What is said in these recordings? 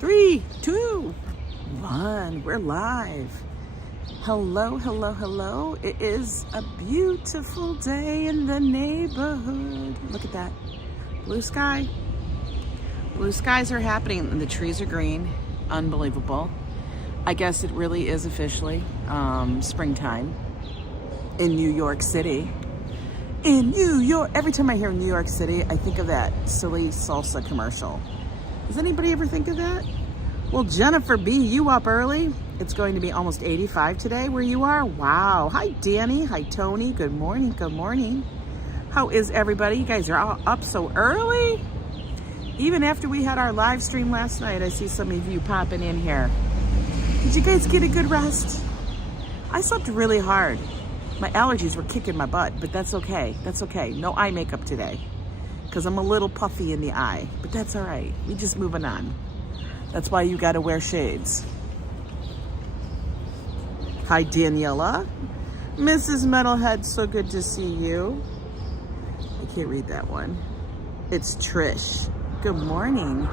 3, 2, 1. We're live. Hello, hello, hello. It is a beautiful day in the neighborhood. Look at that. Blue sky. Blue skies are happening and the trees are green. Unbelievable. I guess it really is officially springtime in New York City. In New York. Every time I hear New York City, I think of that silly salsa commercial. Does anybody ever think of that? Well, Jennifer B., you up early? It's going to be almost 85 today where you are. Wow. Hi, Danny. Hi, Tony. Good morning. Good morning. How is everybody? You guys are all up so early? Even after we had our live stream last night, I see some of you popping in here. Did you guys get a good rest? I slept really hard. My allergies were kicking my butt, but that's okay. That's okay. No eye makeup today because I'm a little puffy in the eye, but that's all right. We just moving on. That's why you got to wear shades. Hi, Daniela. Mrs. Metalhead, so good to see you. I can't read that one. It's Trish. Good morning.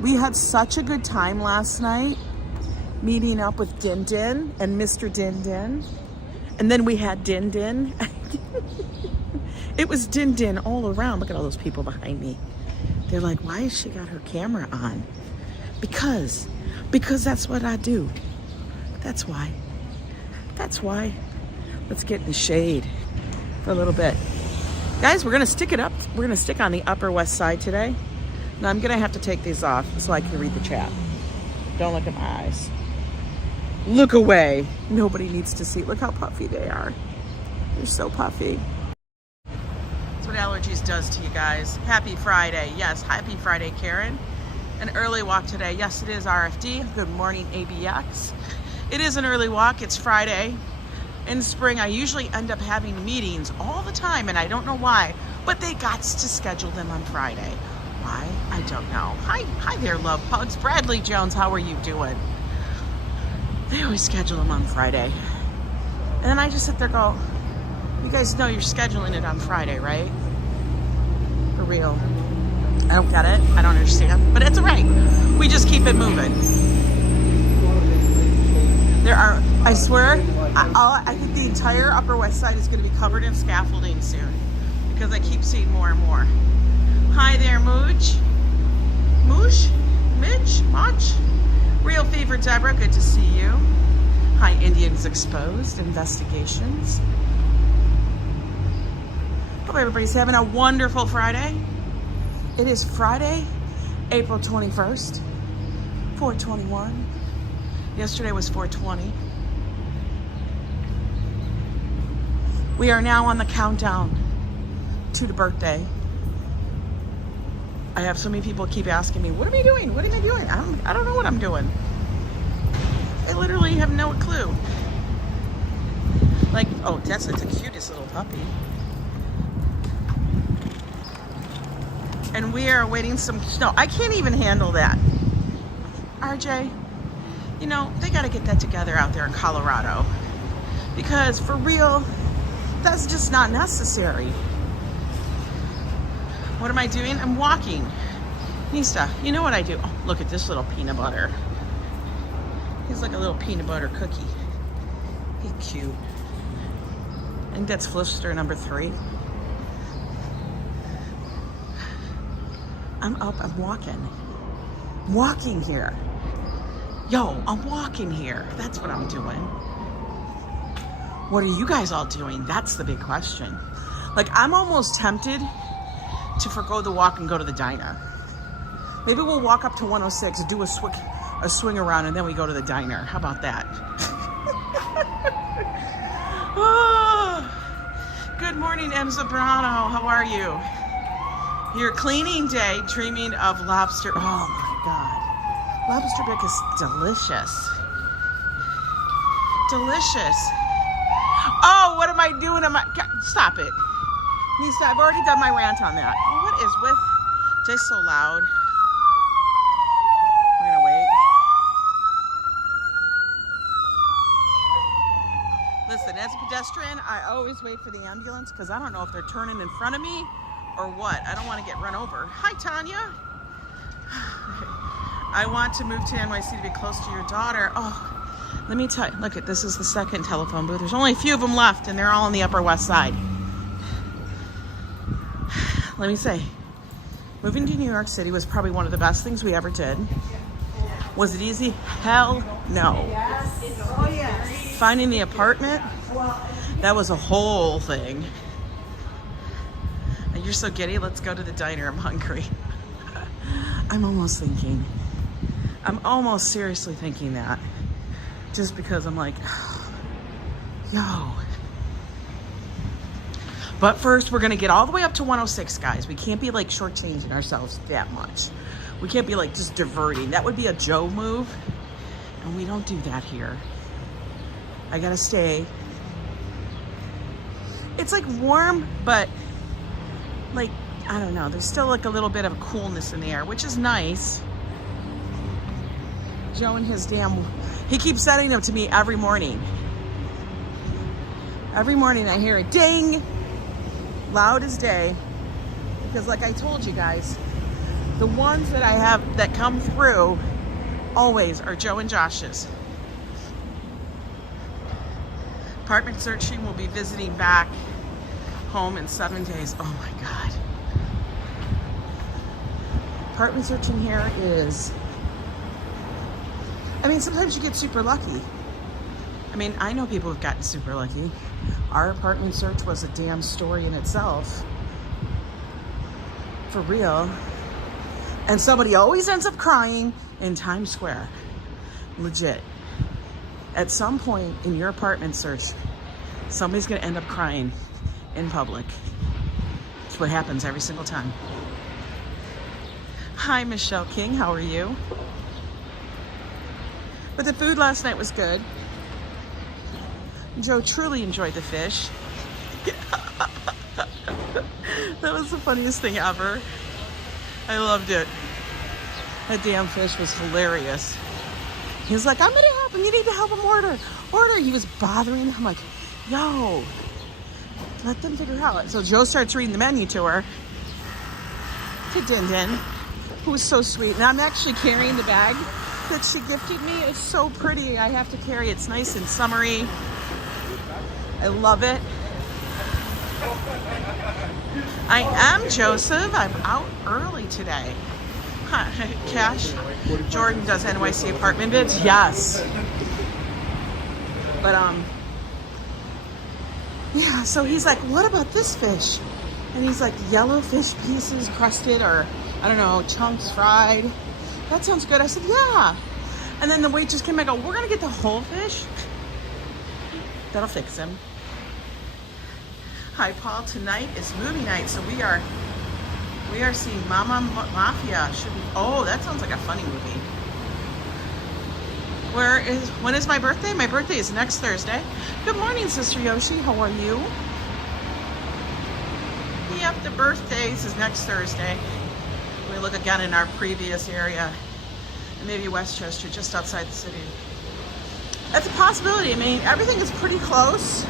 We had such a good time last night meeting up with Din Din and Mr. Din Din. And then we had Din Din. It was Din Din all around. Look at all those people behind me. They're like, why has she got her camera on? Because that's what I do. That's why. That's why. Let's get in the shade for a little bit. Guys, we're going to stick it up. We're going to stick on the Upper West Side today. Now I'm going to have to take these off so I can read the chat. Don't look at my eyes. Look away. Nobody needs to see. Look how puffy they are. They're so puffy. That's what allergies does to you guys. Happy Friday. Yes, happy Friday, Karen. An early walk today. Yes, it is RFD. Good morning, ABX. It is an early walk. It's Friday. In spring, I usually end up having meetings all the time, and I don't know why, but they got to schedule them on Friday. Why? I don't know. Hi there, love pugs. Bradley Jones, how are you doing? They always schedule them on Friday. And then I just sit there and go, you guys know you're scheduling it on Friday, right? For real. I don't get it. I don't understand. But it's all right. We just keep it moving. There are, I swear, I think the entire Upper West Side is going to be covered in scaffolding soon. Because I keep seeing more and more. Hi there, Mooch. Mooch? Mitch? Much? Real Fever Deborah, good to see you. Hi, Indians Exposed Investigations. Hope everybody's having a wonderful Friday. It is Friday, April 21st, 421. Yesterday was 420. We are now on the countdown to the birthday. I have so many people keep asking me, what am I doing? What am I doing? I don't know what I'm doing. I literally have no clue. Like, oh, that's the cutest little puppy. And we are awaiting some snow. I can't even handle that. RJ, you know, they got to get that together out there in Colorado. Because for real, that's just not necessary. What am I doing? I'm walking. Nista, you know what I do? Oh, look at this little peanut butter. He's like a little peanut butter cookie. He's cute. I think that's Flister number 3. I'm up, I'm walking. I'm walking here. Yo, I'm walking here. That's what I'm doing. What are you guys all doing? That's the big question. Like, I'm almost tempted to forgo the walk and go to the diner. Maybe we'll walk up to 106, do a swing around, and then we go to the diner. How about that? Oh, good morning, M. Zabrano. How are you? Your cleaning day, dreaming of lobster. Oh my God. Lobster bake is delicious. Delicious. Oh, what am I doing? Stop it. Nista, I've already done my rant on that. Oh, what is with just so loud? We're gonna wait. Listen, as a pedestrian, I always wait for the ambulance because I don't know if they're turning in front of me or what. I don't want to get run over. Hi, Tanya. I want to move to NYC to be close to your daughter. Oh, let me tell you, look, this is the second telephone booth. There's only a few of them left, and they're all on the Upper West Side. Let me say, moving to New York City was probably one of the best things we ever did. Was it easy? Hell no. Oh, yes. Finding the apartment, that was a whole thing. And you're so giddy, let's go to the diner, I'm hungry. I'm almost seriously thinking that. Just because I'm like, yo. But first, we're gonna get all the way up to 106, guys. We can't be like shortchanging ourselves that much. We can't be like just diverting. That would be a Joe move. And we don't do that here. I gotta stay. It's like warm, but like, I don't know. There's still like a little bit of a coolness in the air, which is nice. Joe and his he keeps sending them to me every morning. Every morning I hear a ding, loud as day. Because like I told you guys, the ones that I have that come through always are Joe and Josh's. Apartment searching will be visiting back home in 7 days. Oh my God. Apartment searching here is, I mean, sometimes you get super lucky. I mean, I know people who've gotten super lucky. Our apartment search was a damn story in itself. For real. And somebody always ends up crying in Times Square. Legit. At some point in your apartment search, somebody's gonna end up crying in public. It's what happens every single time. Hi, Michelle King, how are you? But the food last night was good. Joe truly enjoyed the fish. That was the funniest thing ever. I loved it. That damn fish was hilarious. He was like, I'm gonna help him. You need to help him order. He was bothering him. I'm like, yo, let them figure it out. So Joe starts reading the menu to her. To Din Din, who was so sweet. And I'm actually carrying the bag that she gifted me. It's so pretty. I have to carry it. It's nice and summery. I love it. I am Joseph. I'm out early today. Cash. Jordan does NYC apartment bids. Yes. But yeah. So he's like, "What about this fish?" And he's like, "Yellow fish pieces crusted, or I don't know, chunks fried." That sounds good. I said, "Yeah." And then the waitress came back. "Oh, we're gonna get the whole fish." That'll fix him. Hi, Paul. Tonight is movie night, so we are seeing Mama Mafia. Oh, that sounds like a funny movie. When is my birthday? My birthday is next Thursday. Good morning, Sister Yoshi. How are you? Yep, the birthdays is next Thursday. We look again in our previous area, maybe Westchester, just outside the city. That's a possibility. I mean, everything is pretty close.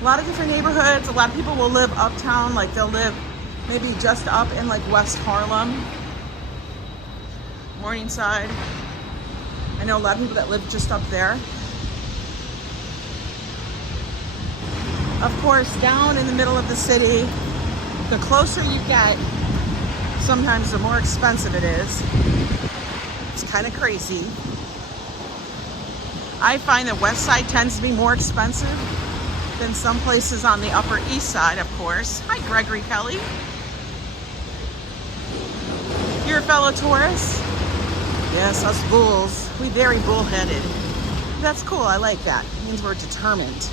A lot of different neighborhoods. A lot of people will live uptown, like they'll live maybe just up in like West Harlem, Morningside. I know a lot of people that live just up there. Of course, down in the middle of the city, the closer you get, sometimes the more expensive it is. It's kind of crazy. I find that West Side tends to be more expensive than some places on the Upper East Side, of course. Hi, Gregory Kelly. You're a fellow Taurus? Yes, us bulls. We very bullheaded. That's cool, I like that. It means we're determined.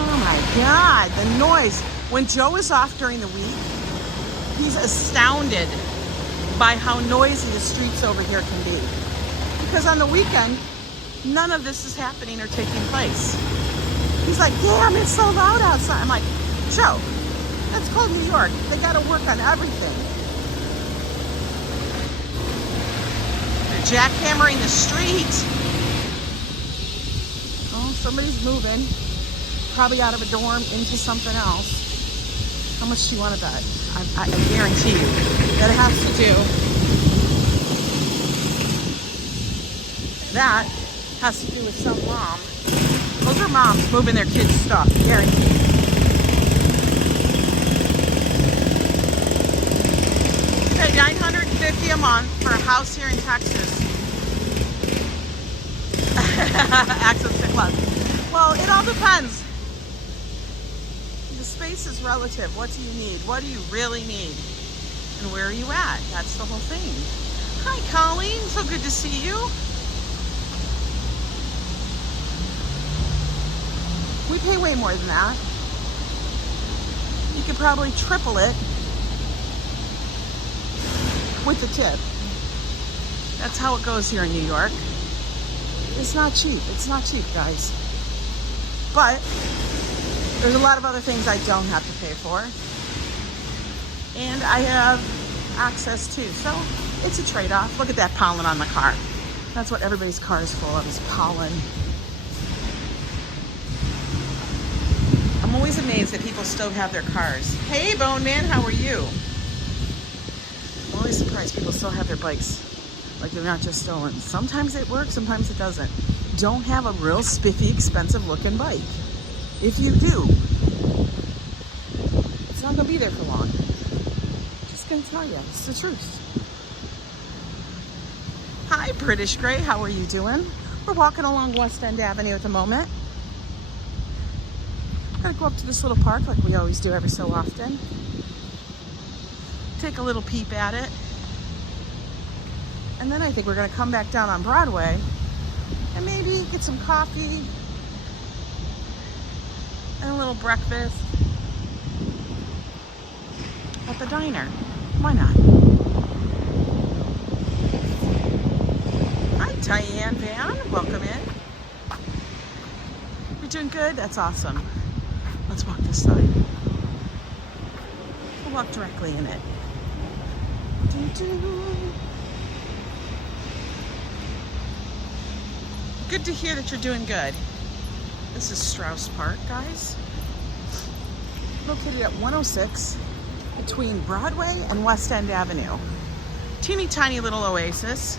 Oh my God, the noise. When Joe is off during the week, he's astounded by how noisy the streets over here can be. Because on the weekend, none of this is happening or taking place. He's like, damn, it's so loud outside. I'm like, Joe, that's called New York. They gotta work on everything. They're jackhammering the street. Oh, somebody's moving. probably out of a dorm into something else. How much do you want to bet? I guarantee you that it has to do. That has to do with some mom. Those are moms moving their kids' stuff, guaranteed. Pay $950 a month for a house here in Texas. Access to clubs. Well, it all depends. The space is relative. What do you need? What do you really need? And where are you at? That's the whole thing. Hi, Colleen. So good to see you. We pay way more than that. You could probably triple it with the tip. That's how it goes here in New York. It's not cheap. It's not cheap, guys. But there's a lot of other things I don't have to pay for. And I have access to. So it's a trade-off. Look at that pollen on the car. That's what everybody's car is full of, is pollen. I'm always amazed that people still have their cars. Hey, Bone Man, how are you? I'm always surprised people still have their bikes. Like they're not just stolen. Sometimes it works, sometimes it doesn't. Don't have a real spiffy, expensive looking bike. If you do, it's not gonna be there for long. Just gonna tell you, it's the truth. Hi, British Grey, how are you doing? We're walking along West End Avenue at the moment. Gotta go up to this little park like we always do every so often. Take a little peep at it. And then I think we're gonna come back down on Broadway and maybe get some coffee and a little breakfast at the diner. Why not? Hi, Diane Van, welcome in. You're doing good? That's awesome. Let's walk this side. We'll walk directly in it. Doo-doo. Good to hear that you're doing good. This is Strauss Park, guys. Located at 106 between Broadway and West End Avenue. Teeny tiny little oasis.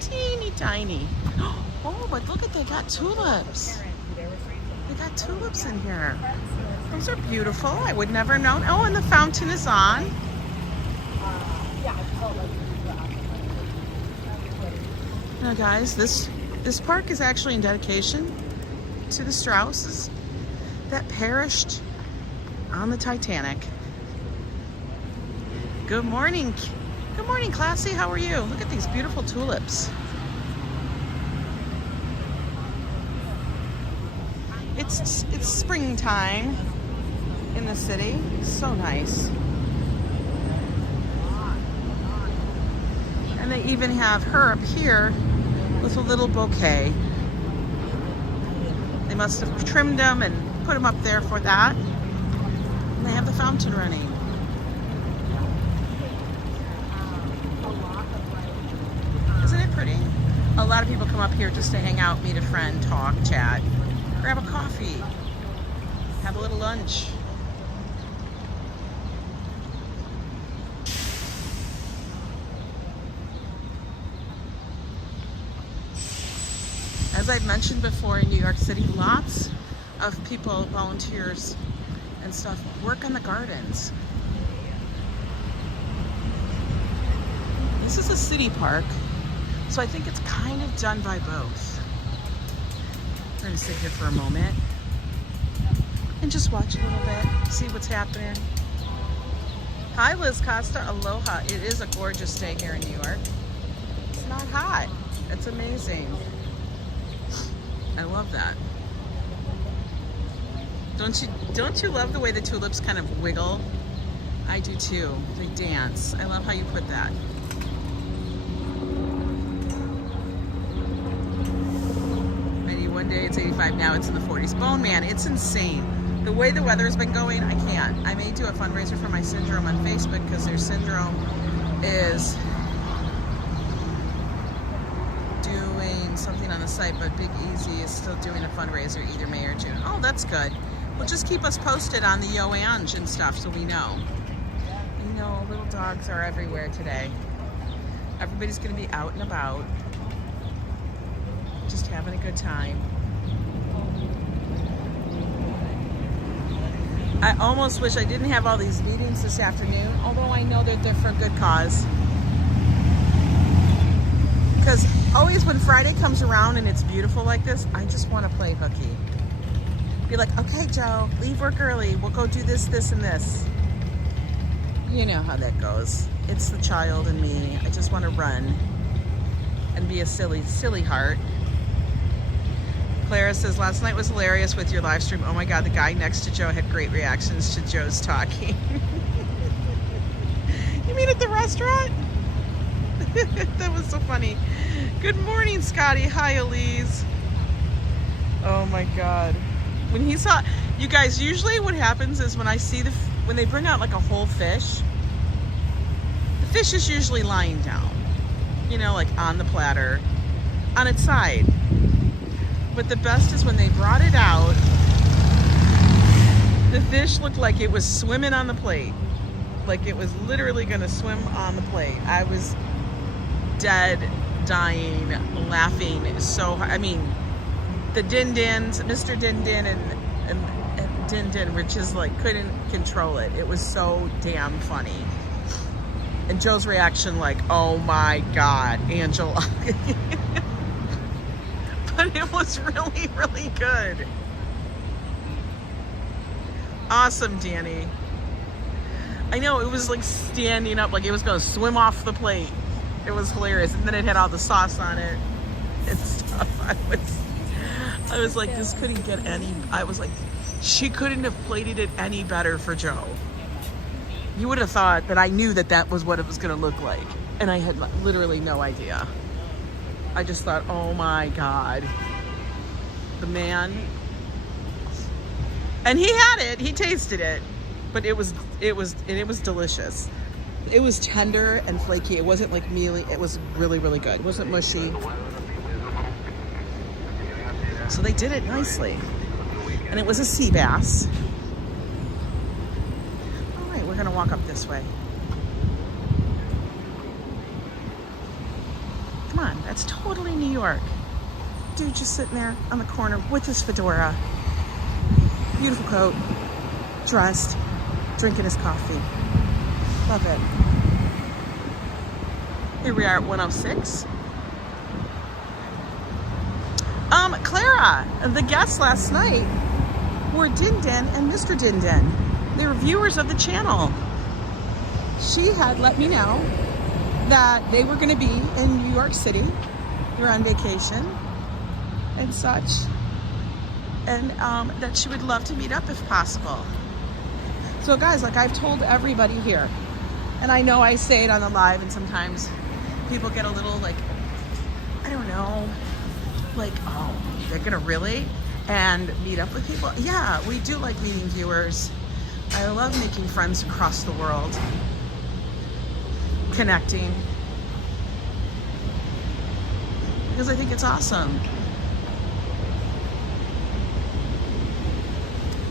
Teeny tiny. Oh, but look at, they got tulips. They got tulips in here. Those are beautiful. I would never known. Oh, and the fountain is on. Now guys, this park is actually in dedication to the Strausses that perished on the Titanic. Good morning. Good morning, Classy. How are you? Look at these beautiful tulips. It's springtime in the city. So nice. And they even have her up here with a little bouquet. They must have trimmed them and put them up there for that. And they have the fountain running. Isn't it pretty? A lot of people come up here just to hang out, meet a friend, talk, chat, grab a coffee, have a little lunch. As I've mentioned before, in New York City, lots of people, volunteers and stuff, work on the gardens. This is a city park, so I think it's kind of done by both. I'm gonna sit here for a moment and just watch a little bit, see what's happening. Hi, Liz Costa, aloha. It is a gorgeous day here in New York. It's not hot, it's amazing. I love that. Don't you love the way the tulips kind of wiggle? I do too. They dance. I love how you put that. Maybe one day it's 85, now it's in the 40s. Bone Man, it's insane. The way the weather's been going, I can't. I may do a fundraiser for my syndrome on Facebook because their syndrome is posting something on the site, but Big Easy is still doing a fundraiser either May or June. Oh, that's good. Well, just keep us posted on the YO Ang and stuff so we know. You know, little dogs are everywhere today. Everybody's going to be out and about, just having a good time. I almost wish I didn't have all these meetings this afternoon, although I know that they're for a good cause. Because always when Friday comes around and it's beautiful like this, I just want to play hooky. Be like, okay, Joe, leave work early. We'll go do this, this, and this. You know how that goes. It's the child in me. I just want to run and be a silly, silly heart. Clara says, last night was hilarious with your live stream. Oh my God, the guy next to Joe had great reactions to Joe's talking. You mean at the restaurant? That was so funny. Good morning, Scotty. Hi, Elise. Oh my God. When he saw, you guys, usually what happens is when I see when they bring out like a whole fish, the fish is usually lying down, you know, like on the platter, on its side. But the best is when they brought it out, the fish looked like it was swimming on the plate. Like it was literally gonna swim on the plate. I was dead, dying, laughing so hard. I mean, the Din-Dins, Mr. Din-Din and Din-Din were just like, couldn't control it. It was so damn funny. And Joe's reaction like, oh my God, Angela. But it was really, really good. Awesome, Danny. I know, it was like standing up, like it was gonna swim off the plate. It was hilarious. And then it had all the sauce on it and stuff. I was like, this couldn't get any, I was like, she couldn't have plated it any better for Joe. You would have thought that I knew that that was what it was gonna look like. And I had literally no idea. I just thought, oh my God, the man. And he had it, he tasted it, but it was delicious. It was tender and flaky. It wasn't like mealy. It was really, really good. It wasn't mushy. So they did it nicely. And it was a sea bass. All right, we're gonna walk up this way. Come on, that's totally New York. Dude just sitting there on the corner with his fedora. Beautiful coat, dressed, drinking his coffee. Love it. Here we are at 106. Clara, the guests last night were Din-Din and Mr. Din-Din. They were viewers of the channel. She had let me know that they were going to be in New York City. They were on vacation and such. And that she would love to meet up if possible. So guys, like I've told everybody here, and I know I say it on the live and sometimes people get a little like, I don't know, like, oh, they're gonna really? And meet up with people? Yeah, we do like meeting viewers. I love making friends across the world. Connecting. Because I think it's awesome.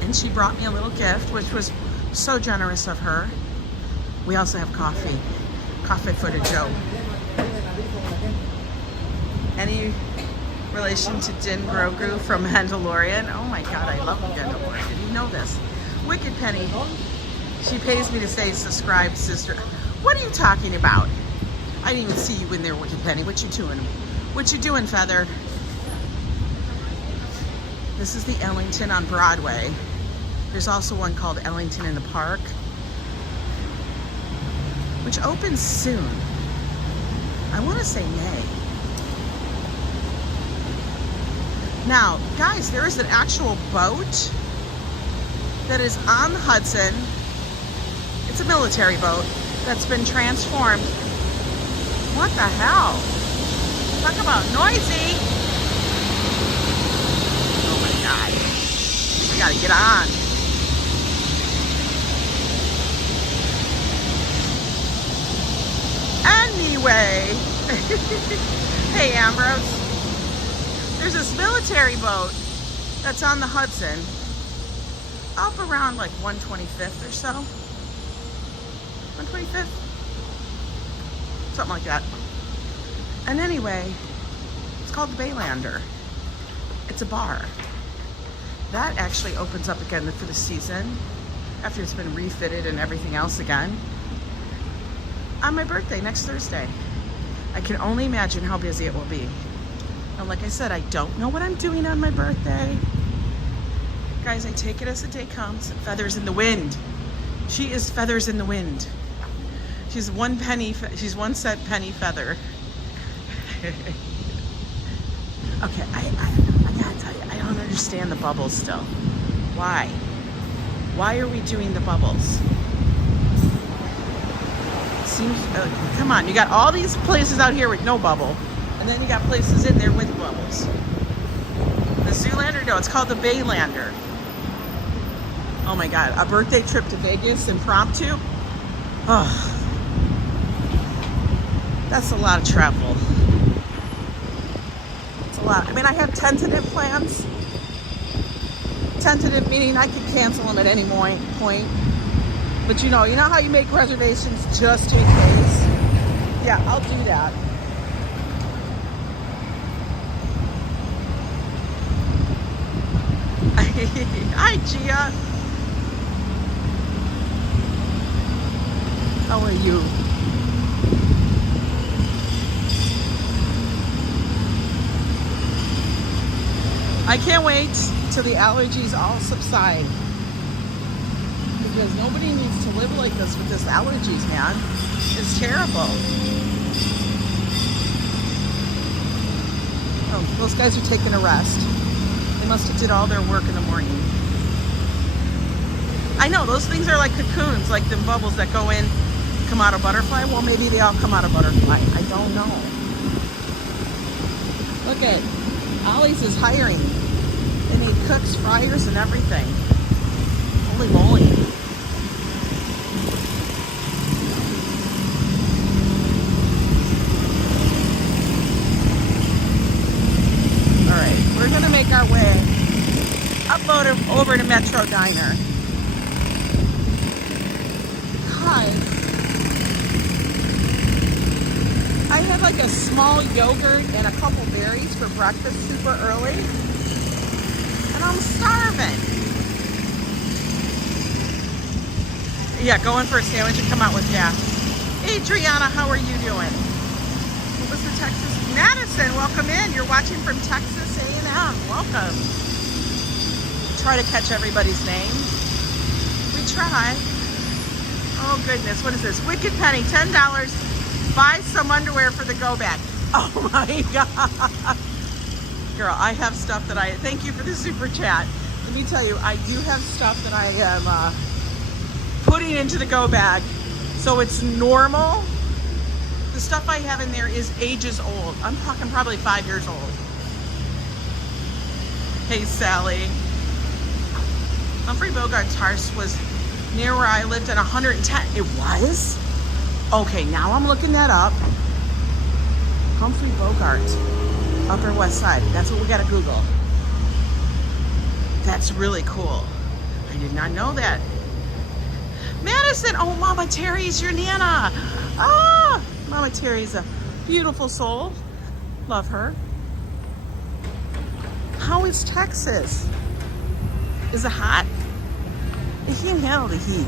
And she brought me a little gift, which was so generous of her. We also have coffee. Coffee for the Joe. Any relation to Din Grogu from Mandalorian? Oh my God, I love Mandalorian. Did you know this? Wicked Penny. She pays me to say subscribe, sister. What are you talking about? I didn't even see you in there, Wicked Penny. What you doing? What you doing, Feather? This is the Ellington on Broadway. There's also one called Ellington in the Park, which opens soon. I want to say May. Now, guys, there is an actual boat that is on the Hudson. It's a military boat that's been transformed. What the hell? Talk about noisy. Oh my God. We gotta get on. Anyway. Hey, Ambrose. There's this military boat that's on the Hudson, up around like 125th or so. 125th? Something like that. And anyway, it's called the Baylander. It's a bar. That actually opens up again for the season after it's been refitted and everything else again. On my birthday, next Thursday. I can only imagine how busy it will be. And like I said, I don't know what I'm doing on my birthday. Guys, I take it as the day comes. Feathers in the wind. She is feathers in the wind. She's she's 1 cent penny feather. Okay, I gotta tell you, I don't understand the bubbles still. Why? Why are we doing the bubbles? Seems, come on, you got all these places out here with no bubble, and then you got places in there with bubbles. The Zoolander, no, it's called the Baylander. Oh my God, a birthday trip to Vegas impromptu? Oh, that's a lot of travel. It's a lot. I mean, I have tentative plans. Tentative meaning I could cancel them at any point. But you know how you make reservations just in case? Yeah, I'll do that. Hi, Gia. How are you? I can't wait till the allergies all subside. Because nobody needs to live like this with this allergies, man. It's terrible. Oh, those guys are taking a rest. They must have did all their work in the morning. I know, those things are like cocoons, like the bubbles that go in, come out of butterfly. Well, maybe they all come out of butterfly. I don't know. Look at, Ollie's is hiring. They need cooks, fryers, and everything. Holy moly. We're gonna make our way up over to Metro Diner. Hi. I had like a small yogurt and a couple berries for breakfast super early. And I'm starving. Yeah, go in for a sandwich and come out with gas. Adriana, how are you doing? What was the Texas? Madison, welcome in. You're watching from Texas A&M. Welcome. Try to catch everybody's name. We try. Oh goodness, what is this? Wicked Penny, $10. Buy some underwear for the go bag. Oh my God. Girl, I have stuff that thank you for the super chat. Let me tell you, I do have stuff that I am putting into the go bag. So it's normal. The stuff I have in there is ages old. I'm talking probably 5 years old. Hey, Sally. Humphrey Bogart's house was near where I lived at 110. It was? Okay, now I'm looking that up. Humphrey Bogart, Upper West Side. That's what we gotta Google. That's really cool. I did not know that. Madison, oh, Mama Terry's your Nana. Ah! Mama Terry's a beautiful soul. Love her. How is Texas? Is it hot? It can't handle the heat.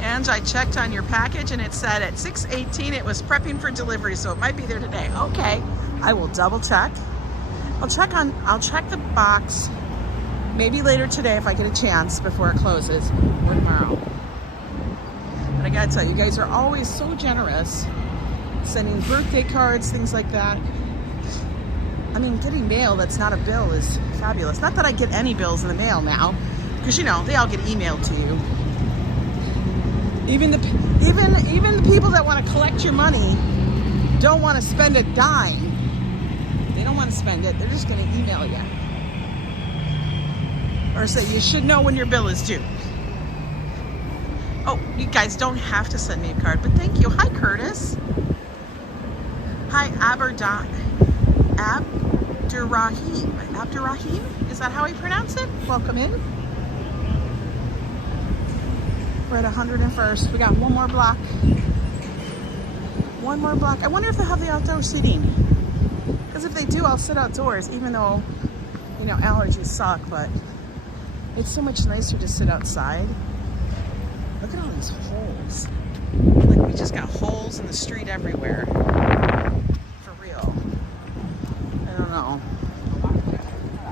And I checked on your package and it said at 6:18 it was prepping for delivery, so it might be there today. Okay, I will double check. I'll check the box. Maybe later today if I get a chance before it closes, or tomorrow. But I gotta tell you, you guys are always so generous. Sending birthday cards, things like that. I mean, getting mail that's not a bill is fabulous. Not that I get any bills in the mail now, because they all get emailed to you. Even the people that want to collect your money don't want to spend a dime. They don't want to spend it. They're just going to email you. Or say, you should know when your bill is due. Oh, You guys don't have to send me a card, but thank you. Hi, Curtis. Hi, Abdurrahim. Is that how I pronounce it? Welcome in. We're at 101st. We got one more block. One more block. I wonder if they have the outdoor seating. Because if they do, I'll sit outdoors, even though, you know, allergies suck, but it's so much nicer to sit outside. Look at all these holes. Like, we just got holes in the street everywhere. For real. I don't know.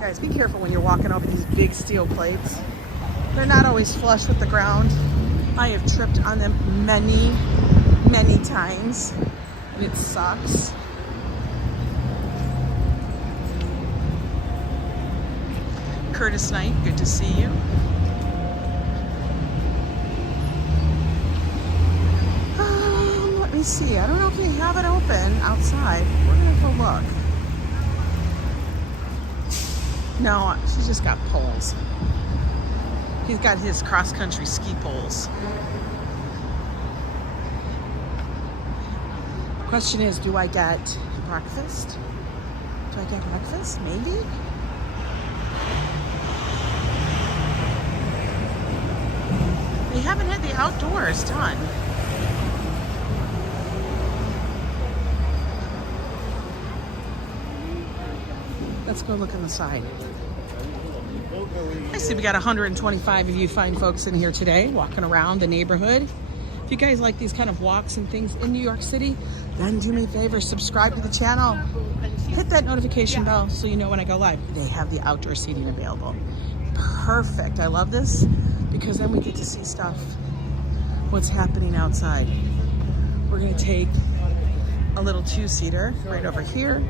Guys, be careful when you're walking over these big steel plates. They're not always flush with the ground. I have tripped on them many, many times. And it sucks. Curtis Knight, good to see you. Let me see. I don't know if they have it open outside. We're gonna go look. No, she's just got poles. He's got his cross-country ski poles. Question is, do I get breakfast? Do I get breakfast? Maybe? They haven't had the outdoors done. Let's go look on the side. I see we got 125 of you fine folks in here today walking around the neighborhood. If you guys like these kind of walks and things in New York City, then do me a favor, subscribe to the channel. Hit that notification bell so you know when I go live. They have the outdoor seating available. Perfect. I love this because then we get to see stuff, what's happening outside. We're going to take a little two-seater right over here.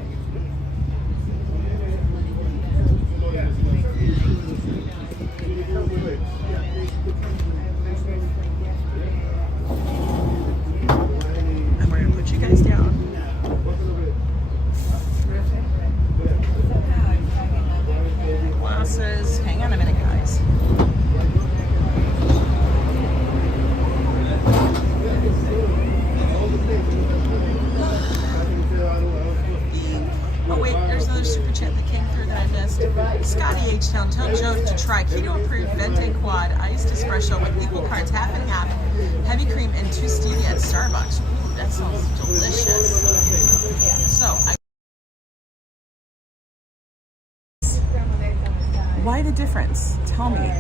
And we're going to put you guys down. Glasses. Hang on a minute, guys. Oh wait, there's another super chat that came through that I missed. Scotty H-Town, tell Joe to try keto-approved venti quad iced espresso with equal parts half and half, heavy cream and 2 stevia at Starbucks. Ooh, that sounds delicious. So, why the difference? Tell me.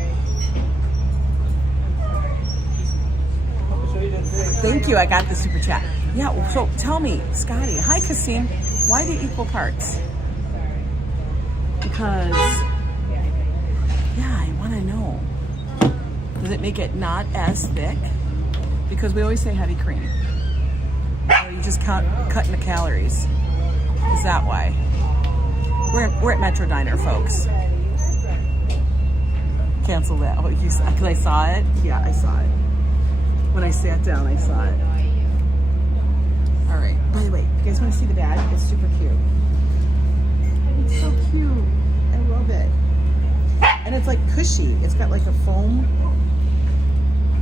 Thank you, I got the super chat. Yeah, so tell me, Scotty. Hi, Kasim. Why the equal parts? Because, yeah, I want to know. Does it make it not as thick? Because we always say heavy cream. Or you just cutting the calories. Is that why? We're at Metro Diner, folks. Cancel that. Oh, because I saw it? Yeah, I saw it. When I sat down, I saw it. All right. By the way, you guys want to see the bag? It's super cute. It's so cute. I love it. And it's like cushy. It's got like a foam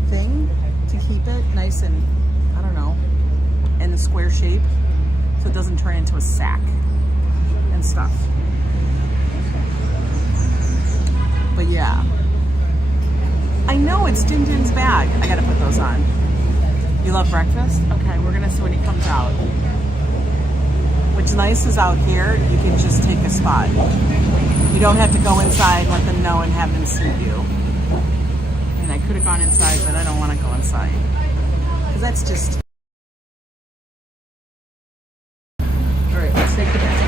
thing to keep it nice and, I don't know, in a square shape so it doesn't turn into a sack and stuff. But yeah. I know it's Din Din's bag. I gotta put those on. You love breakfast? Okay, we're gonna see when he comes out. What's nice is out here, you can just take a spot. You don't have to go inside, let them know, and have them seat you. And I could have gone inside, but I don't want to go inside. Because that's just... Alright, let's take the bag.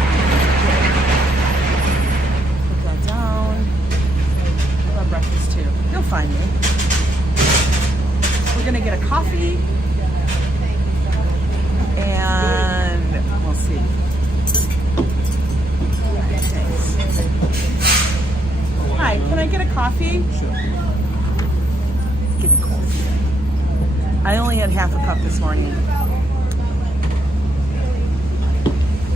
Put that down. I love breakfast too. You'll find me. We're gonna get a coffee. And we'll see. Hi, can I get a coffee? Sure. Get a coffee. I only had half a cup this morning.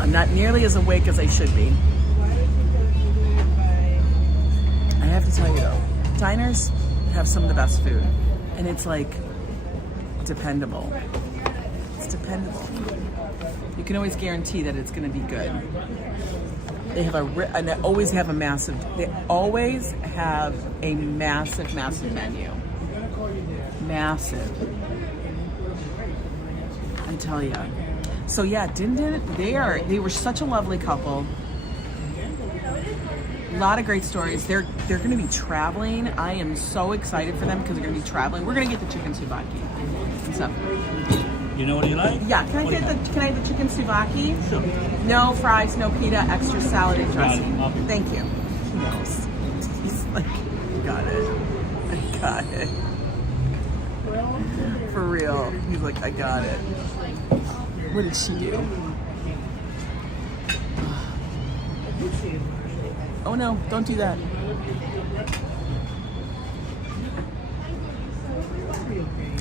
I'm not nearly as awake as I should be. I have to tell you though, diners have some of the best food. And it's like dependable. It's dependable. You can always guarantee that it's going to be good. They have and they always have a massive menu. Massive. I tell you. So yeah, they were such a lovely couple. A lot of great stories. They're going to be traveling. I am so excited for them because they're going to be traveling. We're going to get the chicken souvlaki and stuff. You know what you like? Yeah, can I have the chicken souvlaki? Sure. No fries, no pita, extra salad and dressing. Got it. Thank you. He knows. He's like, got it. I got it. For real. He's like, I got it. What did she do? Oh no, don't do that.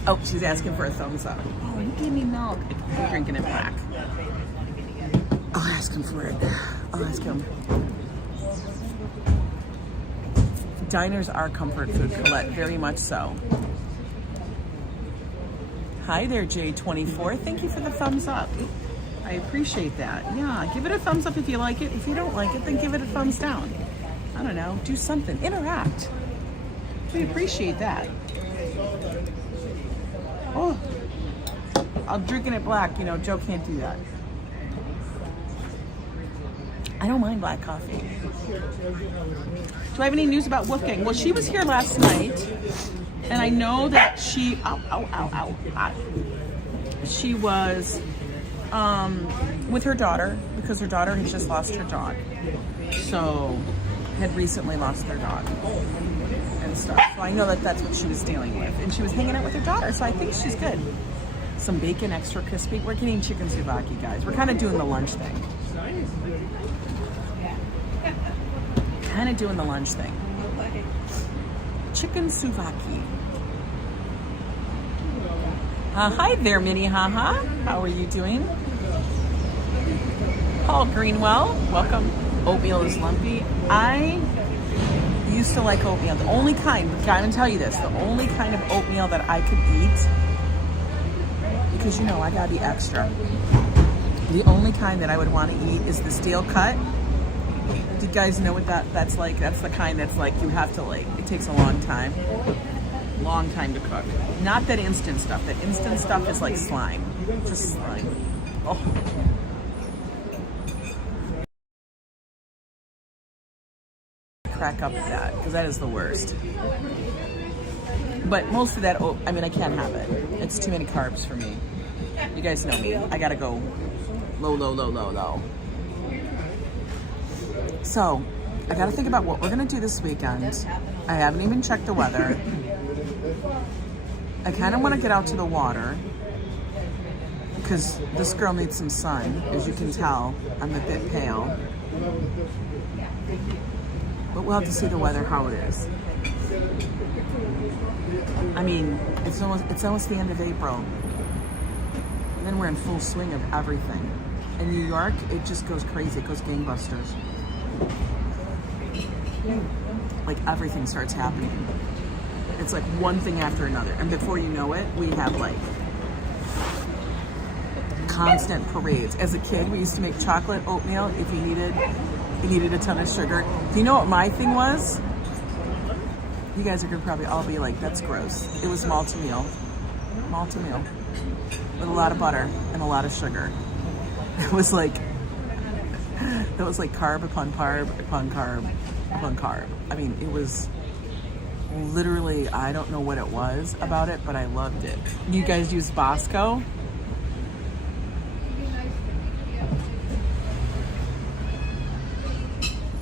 Oh, she's asking for a thumbs up. Oh, you gave me milk. I'm drinking it black. I'll ask him for it. I'll ask him. Diners are comfort food, Colette, very much so. Hi there, J24. Thank you for the thumbs up. I appreciate that. Yeah, give it a thumbs up if you like it. If you don't like it, then give it a thumbs down. I don't know, do something, interact. We appreciate that. Oh, I'm drinking it black. You know, Joe can't do that. I don't mind black coffee. Do I have any news about Wolfgang? Well, she was here last night, and I know that she, she was with her daughter because her daughter had just lost her dog. So, had recently lost their dog and stuff. So I know that that's what she was dealing with. And she was hanging out with her daughter, so I think she's good. Some bacon, extra crispy. We're getting chicken souvlaki, guys. We're kind of doing the lunch thing. Kind of doing the lunch thing. Chicken souvlaki. Hi there, Minnie Haha. How are you doing? Paul Greenwell, welcome. Oatmeal is lumpy. I used to like oatmeal. The only kind, I'm going to tell you this, the only kind of oatmeal that I could eat, because you know I gotta be extra. The only kind that I would want to eat is the steel cut. Do you guys know what that's like? That's the kind that's like you have to like, it takes a long time to cook. Not that instant stuff. That instant stuff is like slime. Just slime. Oh. Crack up at that because that is the worst. But most of that, I mean, I can't have it. It's too many carbs for me. You guys know me. I gotta go low. So, I gotta think about what we're gonna do this weekend. I haven't even checked the weather. I kind of want to get out to the water because this girl needs some sun. As you can tell, I'm a bit pale. But we'll have to see the weather, how it is. I mean, it's almost the end of April. And then we're in full swing of everything. In New York, it just goes crazy. It goes gangbusters. Like everything starts happening. It's like one thing after another. And before you know it, we have like constant parades. As a kid, we used to make chocolate oatmeal if you needed a ton of sugar. Do you know what my thing was? You guys are gonna probably all be like, that's gross. It was malt meal. With a lot of butter and a lot of sugar. That was like carb upon carb upon carb upon carb. I mean, it was literally, I don't know what it was about it, but I loved it. You guys use Bosco?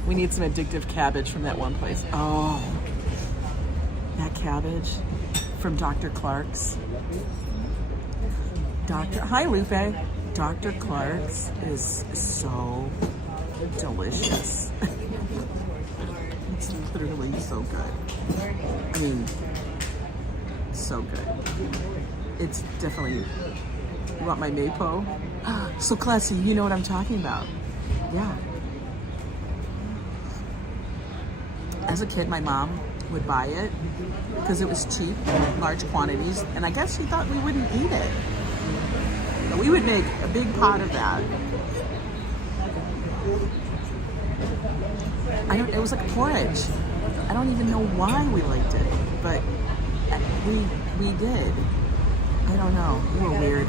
We need some addictive cabbage from that one place. Oh, that cabbage from Dr. Clark's. Hi Lupe. Dr. Clark's is so delicious. It's literally so good. I mean, so good. It's definitely, you want my Mapo? So classy, you know what I'm talking about. Yeah. As a kid, my mom would buy it because it was cheap, large quantities, and I guess she thought we wouldn't eat it. But we would make a big pot of that. It was like porridge. I don't even know why we liked it, but we did. I don't know. We were weird.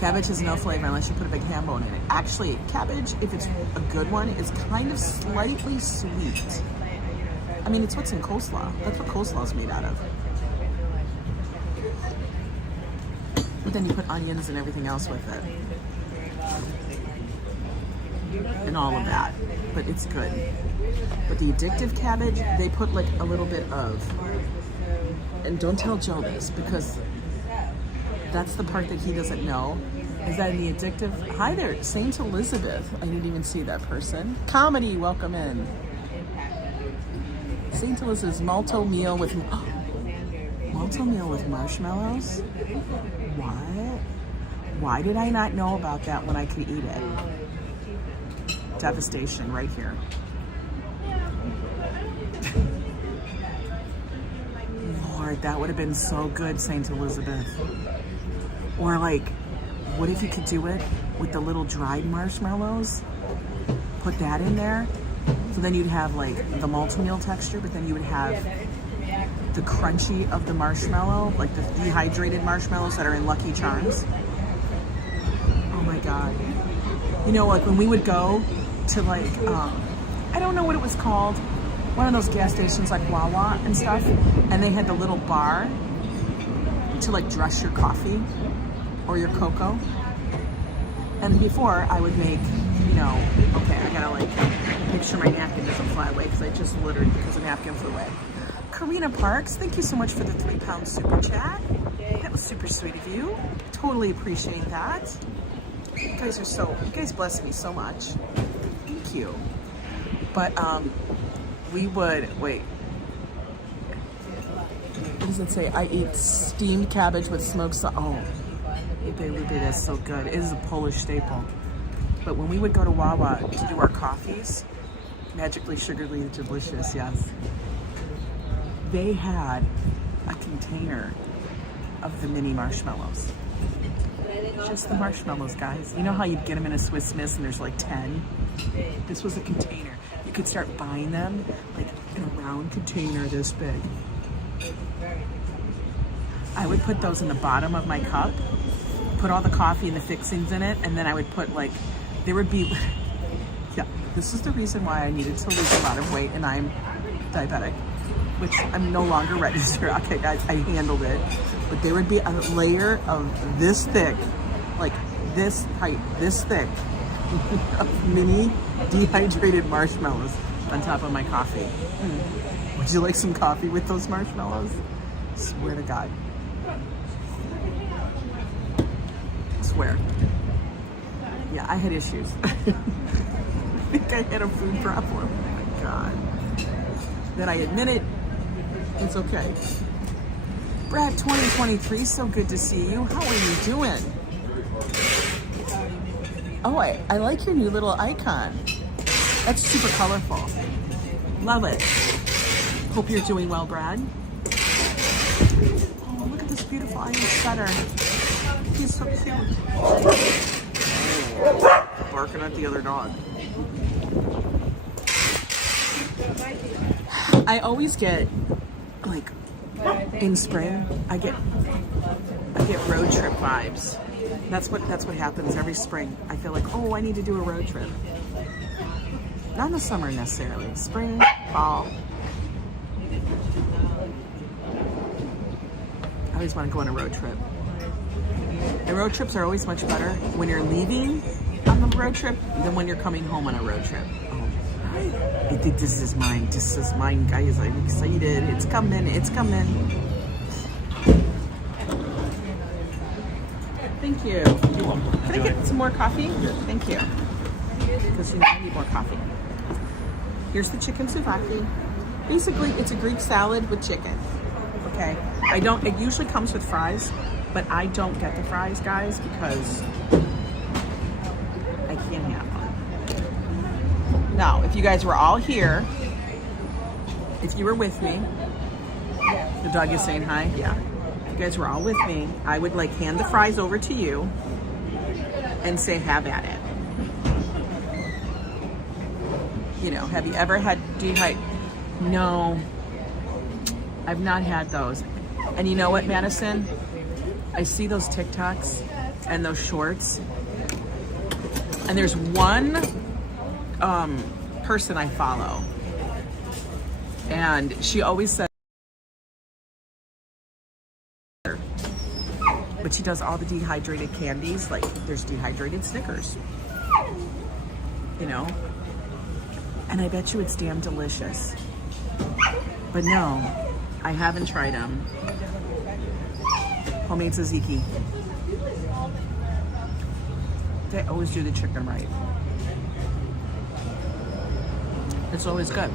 Cabbage has no flavor unless you put a big ham bone in it. Actually, cabbage, if it's a good one, is kind of slightly sweet. I mean, it's what's in coleslaw. That's what coleslaw is made out of. But then you put onions and everything else with it. And all of that. But it's good. But the addictive cabbage, they put like a little bit of, and don't tell Joe this because that's the part that he doesn't know, is that in the addictive, hi there, Saint Elizabeth. I didn't even see that person. Comedy, welcome in. Saint Elizabeth's malto meal with marshmallows? What? Why did I not know about that when I could eat it? Devastation right here. Lord, that would have been so good, Saint Elizabeth. Or like, what if you could do it with the little dried marshmallows? Put that in there. So then you'd have like the malto-meal texture, but then you would have the crunchy of the marshmallow, like the dehydrated marshmallows that are in Lucky Charms. Oh my God. You know, like when we would go to like, I don't know what it was called, one of those gas stations like Wawa and stuff, and they had the little bar to like dress your coffee or your cocoa. And before I would make, you know, okay, I gotta like make sure my napkin doesn't fly away because I just littered because the napkin flew away. Karina Parks, thank you so much for the £3 super chat. That was super sweet of you. Totally appreciate that. You guys bless me so much. Thank you. But we would, wait. What does it say? I eat steamed cabbage with smoked sauce. Oh, Lupe, that's so good. It is a Polish staple. But when we would go to Wawa to do our coffees, magically sugarly delicious, yes. They had a container of the mini marshmallows. Just the marshmallows, guys. You know how you'd get them in a Swiss Miss and there's like 10? This was a container. You could start buying them like in a round container this big. I would put those in the bottom of my cup, put all the coffee and the fixings in it, and then I would put like, there would be, yeah, this is the reason why I needed to lose a lot of weight and I'm diabetic, which I'm no longer registered. Okay guys, I handled it. But there would be a layer of this thick, like this height, this thick, of mini dehydrated marshmallows on top of my coffee. Would you like some coffee with those marshmallows? Swear to God. Swear. Yeah, I had issues. I think I had a food problem. Oh my God. Then I admit it. It's okay. Brad 2023, so good to see you. How are you doing? Oh, I like your new little icon. That's super colorful. Love it. Hope you're doing well, Brad. Oh, look at this beautiful Irish setter. He's so cute. Barking at the other dog. I always get, like, in spring, I get road trip vibes. That's what happens every spring. I feel like, oh, I need to do a road trip. Not in the summer necessarily. Spring, fall. I always want to go on a road trip. And road trips are always much better when you're leaving on the road trip than when you're coming home on a road trip. Oh, I think this is mine. This is mine, guys. I'm excited. It's coming. It's coming. Thank you. You're welcome. Can I get some more coffee? Thank you. Because you know I need more coffee. Here's the chicken souvlaki. Basically, it's a Greek salad with chicken. Okay. It usually comes with fries, but I don't get the fries, guys, because I can't have them. Now, if you guys were all here if you were with me, the dog is saying hi, yeah. If you guys were all with me, I would like hand the fries over to you and say, have at it. You know, have you ever had No, I've not had those. And you know what, Madison? I see those TikToks and those shorts, and there's one person I follow, and she always says, but she does all the dehydrated candies, like there's dehydrated Snickers, you know, and I bet you it's damn delicious. But no, I haven't tried them. Homemade tzatziki. They always do the chicken right. It's always good.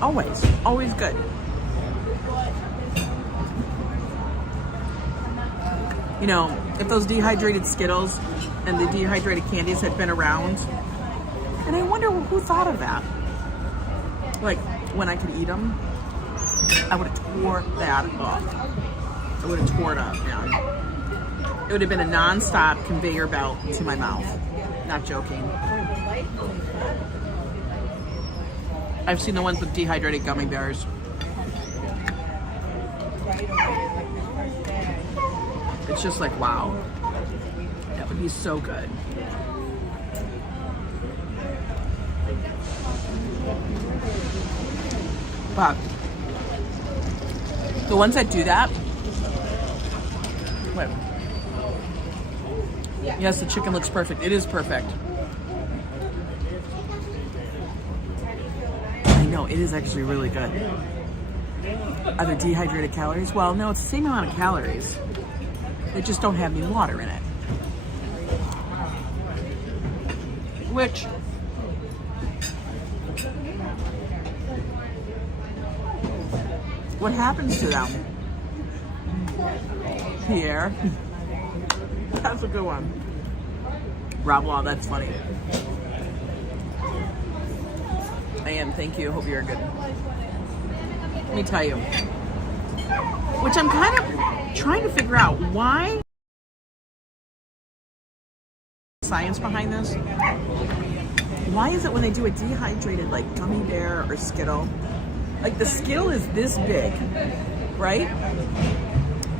Always good. You know, if those dehydrated Skittles and the dehydrated candies had been around, and I wonder who thought of that. Like, when I could eat them, I would have tore that up. I would have tore it up, yeah. It would have been a non-stop conveyor belt to my mouth. Not joking. I've seen the ones with dehydrated gummy bears. It's just like, wow. That would be so good. But the ones that do that, wait. Yes, the chicken looks perfect. It is perfect. I know, it is actually really good. Are there dehydrated calories? Well, no, it's the same amount of calories. They just don't have any water in it. Which, what happens to them? Pierre. That's a good one. Rob Law, that's funny. I am, thank you. Hope you're good. Let me tell you. Which I'm kind of trying to figure out why. Science behind this. Why is it when they do a dehydrated like gummy bear or Skittle, like the Skittle is this big, right?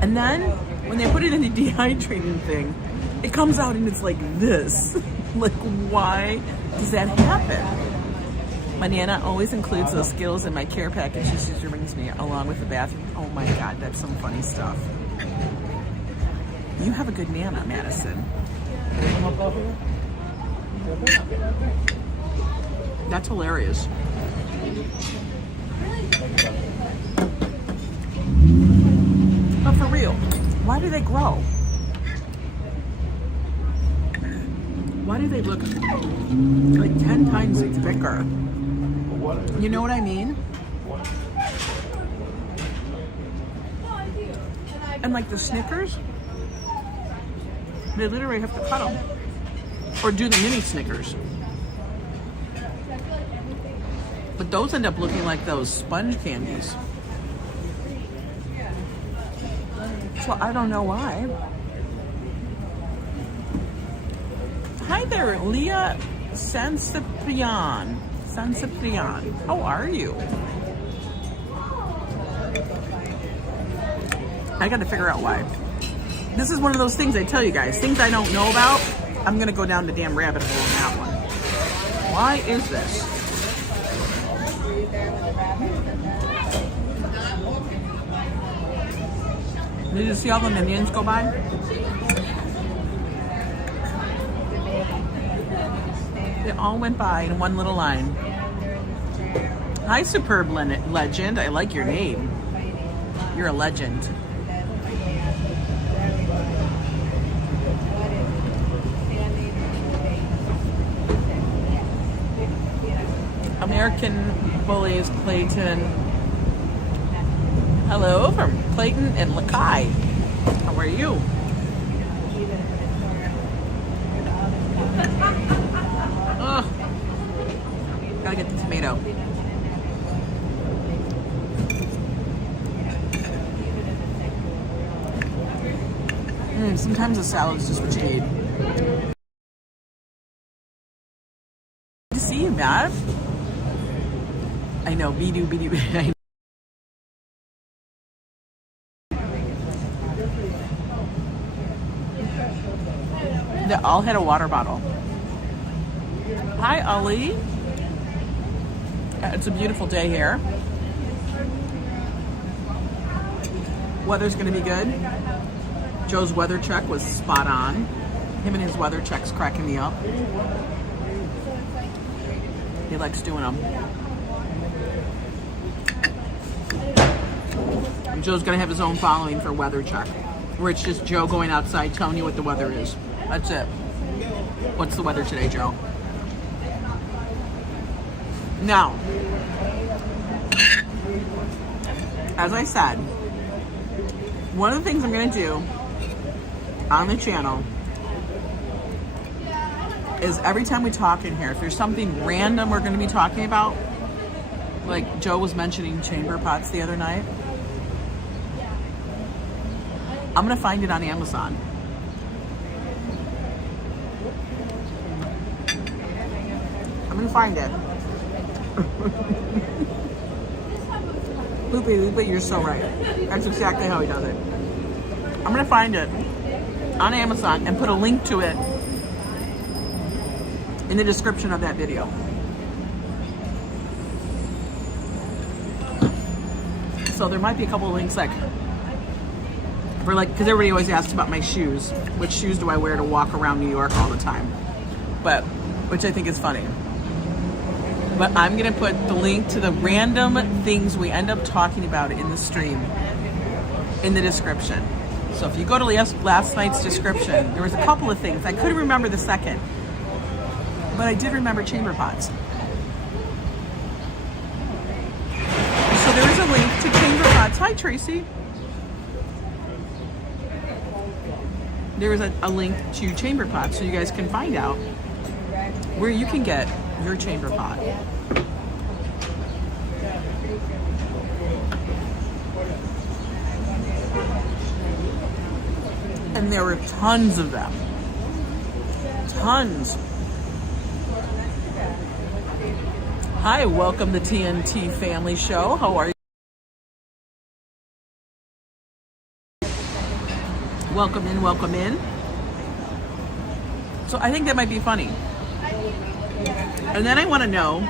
And then when they put it in the dehydrating thing, it comes out and it's like this. Like, why does that happen? My Nana always includes those Skittles in my care package. She just brings me along with the bathroom. Oh my God, that's some funny stuff. You have a good Nana, Madison. That's hilarious. But for real, why do they grow? Why do they look like 10 times bigger? You know what I mean? And like the Snickers, they literally have to cut them. Or do the mini Snickers. But those end up looking like those sponge candies. So I don't know why. Hi there, Leah Sanseprian. How are you? I got to figure out why. This is one of those things I tell you guys, things I don't know about. I'm gonna go down the damn rabbit hole on that one. Why is this? Did you see all the minions go by? They all went by in one little line. Hi, Superb Legend. I like your name. You're a legend. American Bullies, Clayton. Hello from Clayton and Lakai. How are you? Ugh. Gotta get the tomato. Sometimes a salad is just what you need. Good to see you, Matt. I know, be-do. They all had a water bottle. Hi, Ali. It's a beautiful day here. Weather's gonna be good. Joe's weather check was spot on. Him and his weather checks cracking me up. He likes doing them. And Joe's gonna have his own following for weather check, where it's just Joe going outside telling you what the weather is. That's it. What's the weather today, Joe? Now, as I said, one of the things I'm going to do on the channel is every time we talk in here, if there's something random we're going to be talking about, like Joe was mentioning chamber pots the other night, I'm going to find it on Amazon. I'm going to find it. Loopy, you're so right. That's exactly how he does it. I'm gonna find it on Amazon and put a link to it in the description of that video. So there might be a couple of links like, for like, because everybody always asks about my shoes. Which shoes do I wear to walk around New York all the time? But, which I think is funny. But I'm gonna put the link to the random things we end up talking about in the stream in the description. So if you go to last night's description, there was a couple of things. I couldn't remember the second, but I did remember chamber pots. So there is a link to chamber pots. Hi, Tracy. There is a link to chamber pots so you guys can find out where you can get your chamber pot. And there were tons of them. Tons. Hi, welcome to TNT Family Show. How are you? Welcome in, welcome in. So I think that might be funny. And then I want to know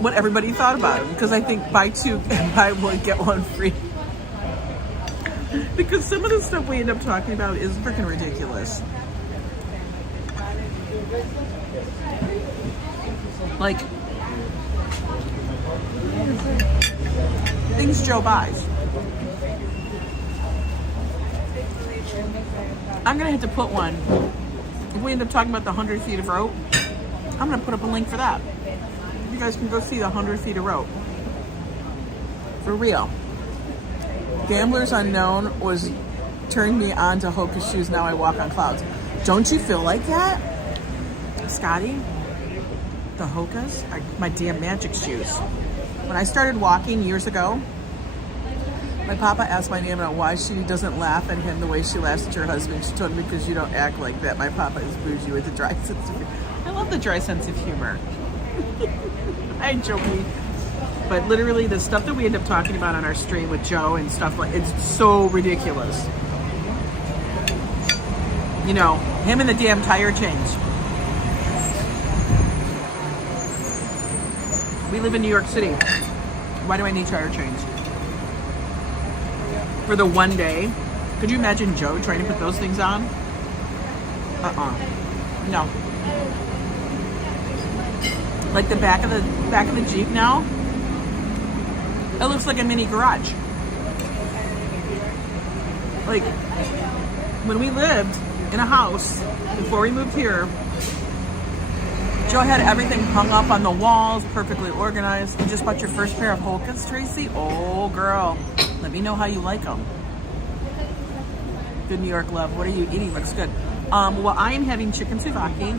what everybody thought about it, because I think buy two and buy one, get one free. Because some of the stuff we end up talking about is freaking ridiculous. Like, things Joe buys. I'm gonna have to put one. If we end up talking about the 100 feet of rope, I'm gonna put up a link for that. You guys can go see the 100 feet of rope. For real. Gamblers Unknown was turned me on to Hoka shoes. Now I walk on clouds. Don't you feel like that, Scotty? The Hokas are my damn magic shoes. When I started walking years ago, my papa asked my nana why she doesn't laugh at him the way she laughs at your husband. She told me, because you don't act like that. My papa is bougie with a dry sense of humor. I love the dry sense of humor. I'm joking. But literally the stuff that we end up talking about on our stream with Joe and stuff like, it's so ridiculous. You know, him and the damn tire change. We live in New York City. Why do I need tire change? For the one day. Could you imagine Joe trying to put those things on? No. Like the back of the Jeep now, it looks like a mini garage. Like, when we lived in a house before we moved here, Joe had everything hung up on the walls, perfectly organized. You just bought your first pair of Hokas, Tracy? Oh, girl. Let me know how you like them. Good New York love. What are you eating? Looks good. Well, I am having chicken souvlaki,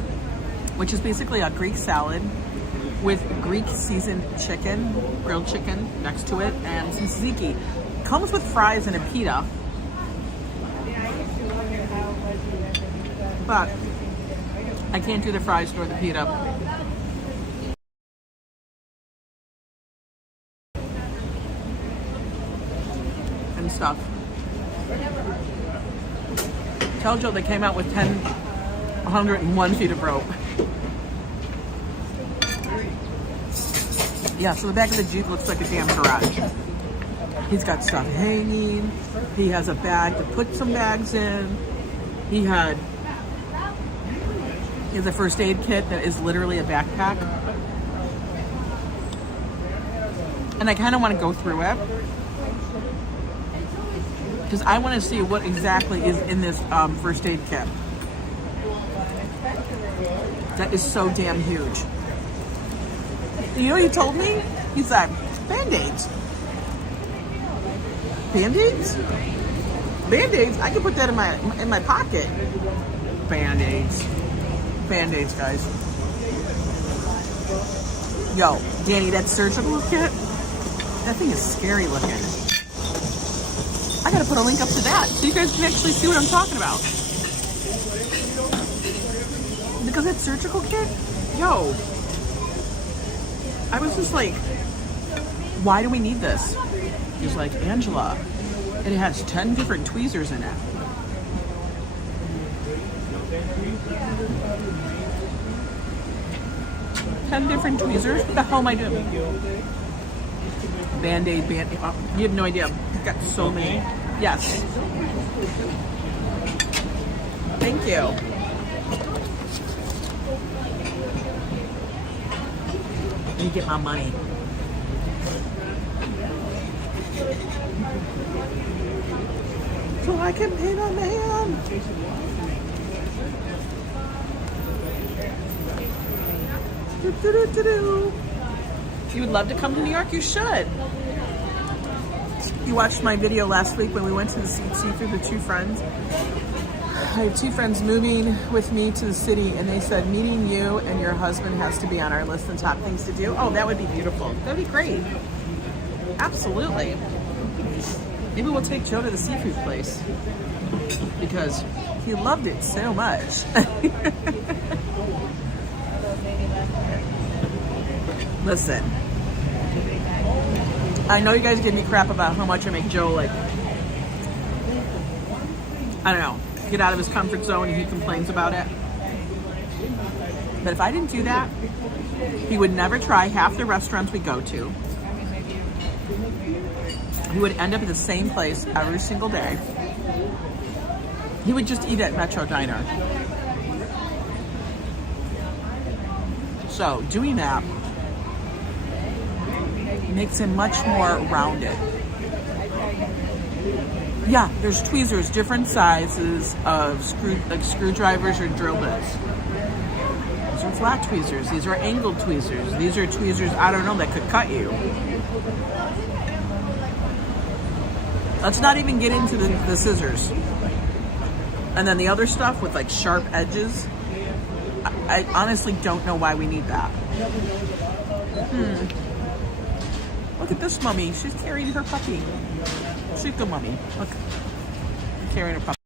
which is basically a Greek salad with Greek seasoned chicken, grilled chicken next to it, and some tzatziki. Comes with fries and a pita. But I can't do the fries nor the pita. And stuff. Tell Joe they came out with 101 feet of rope. Yeah, so the back of the Jeep looks like a damn garage. He's got stuff hanging. He has a bag to put some bags in. He has a first aid kit that is literally a backpack. And I kind of want to go through it because I want to see what exactly is in this first aid kit. That is so damn huge. You know what he told me? He said, Band-Aids. Band-Aids? Band-Aids? I can put that in my pocket. Band-Aids. Band-Aids, guys. Yo, Danny, that surgical kit, that thing is scary looking. I gotta put a link up to that so you guys can actually see what I'm talking about. Because that surgical kit, yo, I was just like, why do we need this? He's like, Angela, it has 10 different tweezers in it. Different tweezers? What the hell am I doing? Band-Aid, Band-Aid. Oh, you have no idea. I've got so many. Yes. Thank you. Let me get my money. So I can pay my man. If you would love to come to New York, you should. You watched my video last week when we went to the see-through, the two friends. I have two friends moving with me to the city, and they said meeting you and your husband has to be on our list of top things to do. Oh, that would be beautiful. That would be great. Absolutely. Maybe we'll take Joe to the seafood place because he loved it so much. Listen, I know you guys give me crap about how much I make Joe, like, I don't know, get out of his comfort zone and he complains about it. But if I didn't do that, he would never try half the restaurants we go to. He would end up at the same place every single day. He would just eat at Metro Diner. So doing that makes him much more rounded. Yeah, there's tweezers, different sizes of screwdrivers or drill bits. These are flat tweezers. These are angled tweezers. These are tweezers, I don't know, that could cut you. Let's not even get into the scissors. And then the other stuff with like sharp edges. I honestly don't know why we need that. Look at this mummy. She's carrying her puppy. She's a good mummy. Look. Carrying her puppy.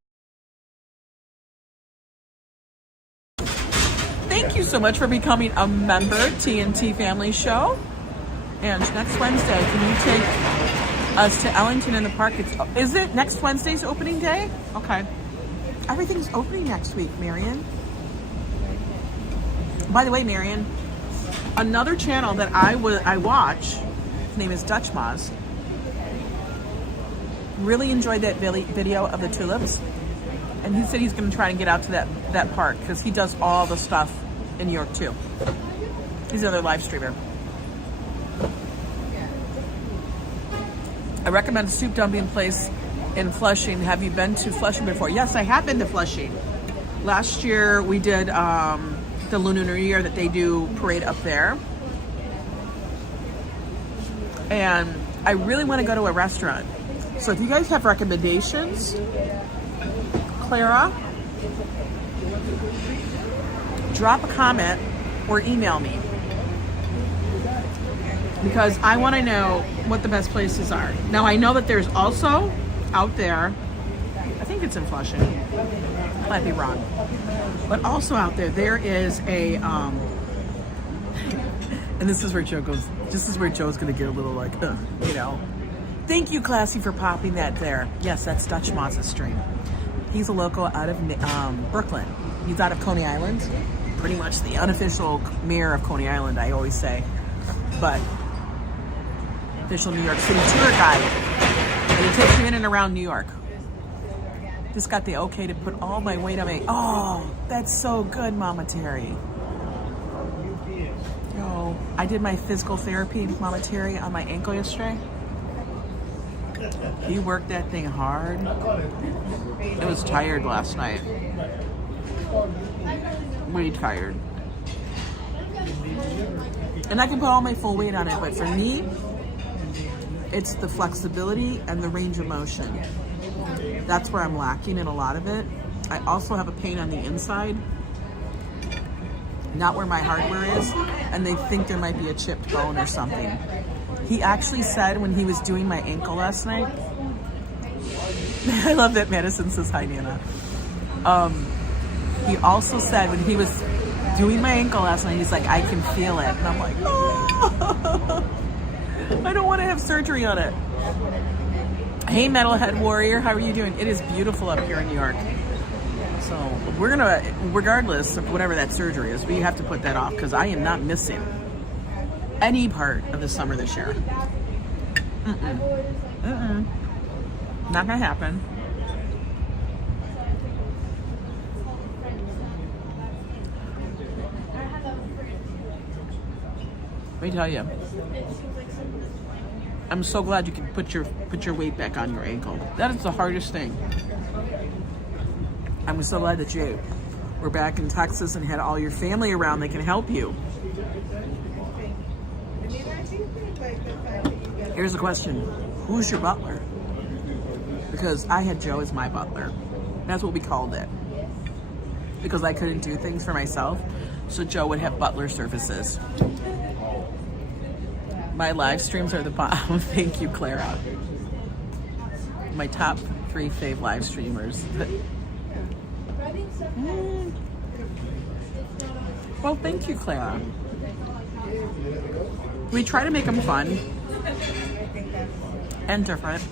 Thank you so much for becoming a member, TNT Family Show. And next Wednesday, can you take us to Ellington in the park? Is it next Wednesday's opening day? Okay. Everything's opening next week, Marion. By the way, Marion, another channel that I watch, his name is Dutch Moz, really enjoyed that video of the tulips. And he said he's going to try and get out to that park because he does all the stuff in New York too. He's another live streamer. I recommend a soup dumpling place in Flushing. Have you been to Flushing before? Yes, I have been to Flushing. Last year we did the Lunar New Year that they do parade up there. And I really want to go to a restaurant. So if you guys have recommendations, Clara, drop a comment or email me. Because I want to know what the best places are. Now I know that there's also out there, I think it's in Flushing, Might be wrong. But also out there, there is a, and this is where Joe goes, this is where Joe's going to get a little like, you know. Thank you, Classy, for popping that there. Yes, that's Dutch Maz's stream. He's a local out of Brooklyn. He's out of Coney Island. Pretty much the unofficial mayor of Coney Island, I always say. But official New York City tour guide. And he takes you in and around New York. Just got the okay to put all my weight on my... Oh, that's so good, Mama Terry. Yo, I did my physical therapy, Mama Terry, on my ankle yesterday. He worked that thing hard. I was tired last night. Way tired. And I can put all my full weight on it, but for me, it's the flexibility and the range of motion. That's where I'm lacking in a lot of it. I also have a pain on the inside, not where my hardware is, and they think there might be a chipped bone or something. He actually said when he was doing my ankle last night, I love that Madison says hi, Nana. He also said when he was doing my ankle last night, he's like, I can feel it. And I'm like, oh, I don't want to have surgery on it. Hey, Metalhead Warrior, how are you doing? It is beautiful up here in New York. So we're gonna, regardless of whatever that surgery is, we have to put that off because I am not missing any part of the summer this year. Not gonna happen. Let me tell you, I'm so glad you can put your weight back on your ankle. That is the hardest thing. I'm so glad that you were back in Texas and had all your family around that can help you. Here's a question. Who's your butler? Because I had Joe as my butler. That's what we called it. Because I couldn't do things for myself, so Joe would have butler services. My live streams are the bomb. Thank you, Clara. My top 3 fave live streamers. Well, thank you, Clara. We try to make them fun and different.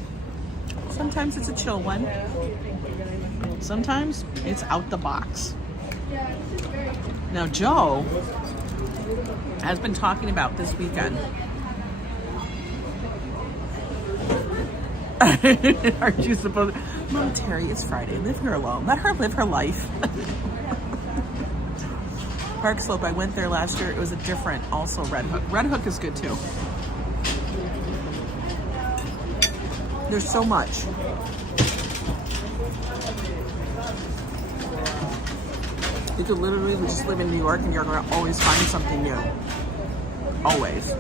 Sometimes it's a chill one. Sometimes it's out the box. Now, Joe has been talking about this weekend. Aren't you supposed to? Mom, Terry, it's Friday. Leave her alone. Let her live her life. Park Slope, I went there last year. It was a different, also Red Hook. Red Hook is good too. There's so much. You could literally just live in New York and you're going to always find something new. Always.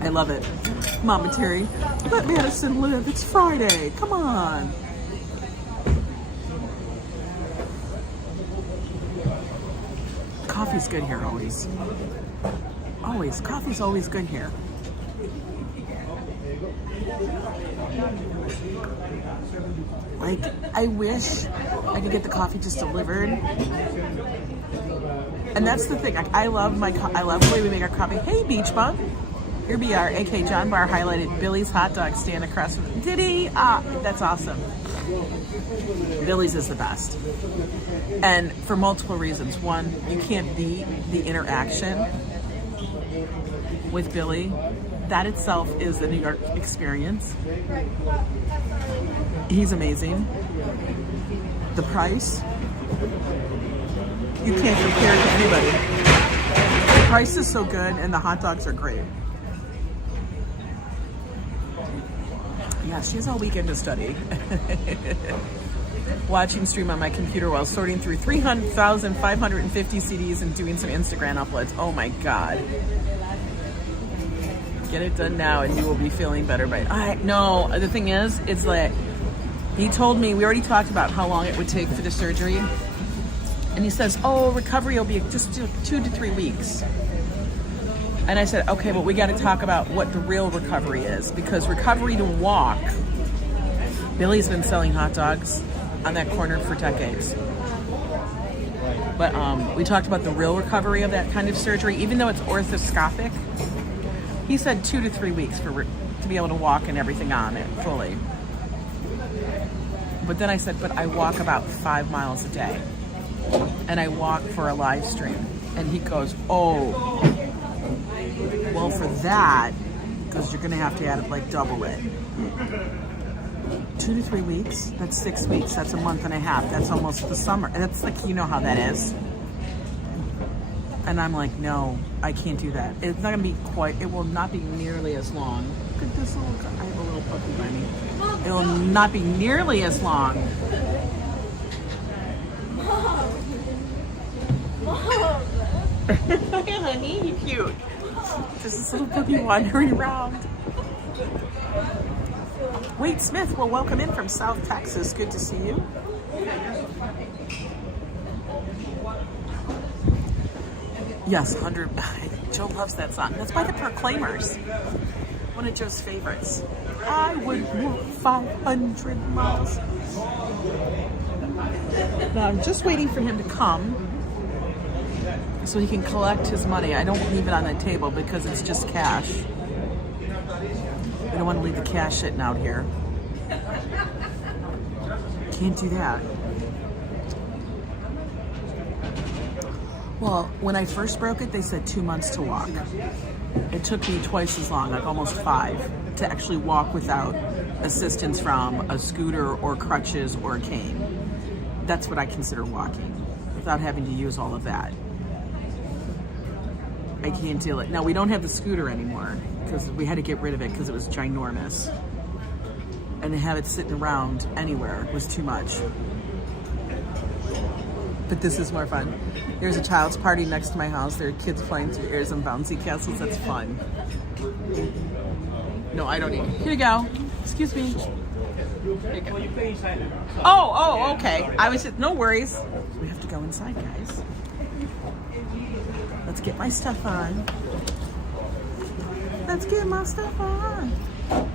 I love it. Mama Terry, let Madison live. It's Friday. Come on. Coffee's good here always. Always. Coffee's always good here. Like, I wish I could get the coffee just delivered. And that's the thing. Like, I love the way we make our coffee. Hey, Beach Bug. Here we are. AK John Bar highlighted Billy's hot dog stand across from. Did he? That's awesome. Billy's is the best. And for multiple reasons. One, you can't beat the interaction with Billy. That itself is the New York experience. He's amazing. The price, you can't compare to anybody. The price is so good and the hot dogs are great. Yeah, she has all weekend to study. Watching stream on my computer while sorting through 300,550 CDs and doing some Instagram uploads. Oh my God. Get it done now and you will be feeling better no, the thing is, it's like, he told me, we already talked about how long it would take for the surgery. And he says, oh, recovery will be just 2 to 3 weeks. And I said, okay, but we got to talk about what the real recovery is, because recovery to walk, Billy's been selling hot dogs on that corner for decades. But we talked about the real recovery of that kind of surgery, even though it's orthoscopic. He said 2 to 3 weeks to be able to walk and everything on it fully. But then I said, but I walk about 5 miles a day, and I walk for a live stream. And he goes, oh, well, for that, because you're gonna have to add like double it. 2 to 3 weeks, that's 6 weeks, that's a month and a half, that's almost the summer. That's like, you know how that is. And I'm like, no, I can't do that. It's not gonna be quite, it will not be nearly as long. Look at this little guy, I have a little puppy by me. It will not be nearly as long. Hey honey, you cute. Just this little puppy wandering around. Wade Smith will welcome in from South Texas. Good to see you. Yes, 100. Joe loves that song. That's by the Proclaimers. One of Joe's favorites. I would walk 500 miles. Now I'm just waiting for him to come so he can collect his money. I don't leave it on the table because it's just cash. I don't want to leave the cash sitting out here. Can't do that. Well, when I first broke it, they said 2 months to walk. It took me twice as long, like almost 5, to actually walk without assistance from a scooter or crutches or a cane. That's what I consider walking, without having to use all of that. I can't do it. Now, we don't have the scooter anymore because we had to get rid of it because it was ginormous. And to have it sitting around anywhere was too much. But this is more fun. There's a child's party next to my house. There are kids playing through airs and bouncy castles. That's fun. No, I don't need it. Here you go. Excuse me. Here you go. Oh, okay. I was just, no worries. We have to go inside, guys. Let's get my stuff on. Let's get my stuff on. Put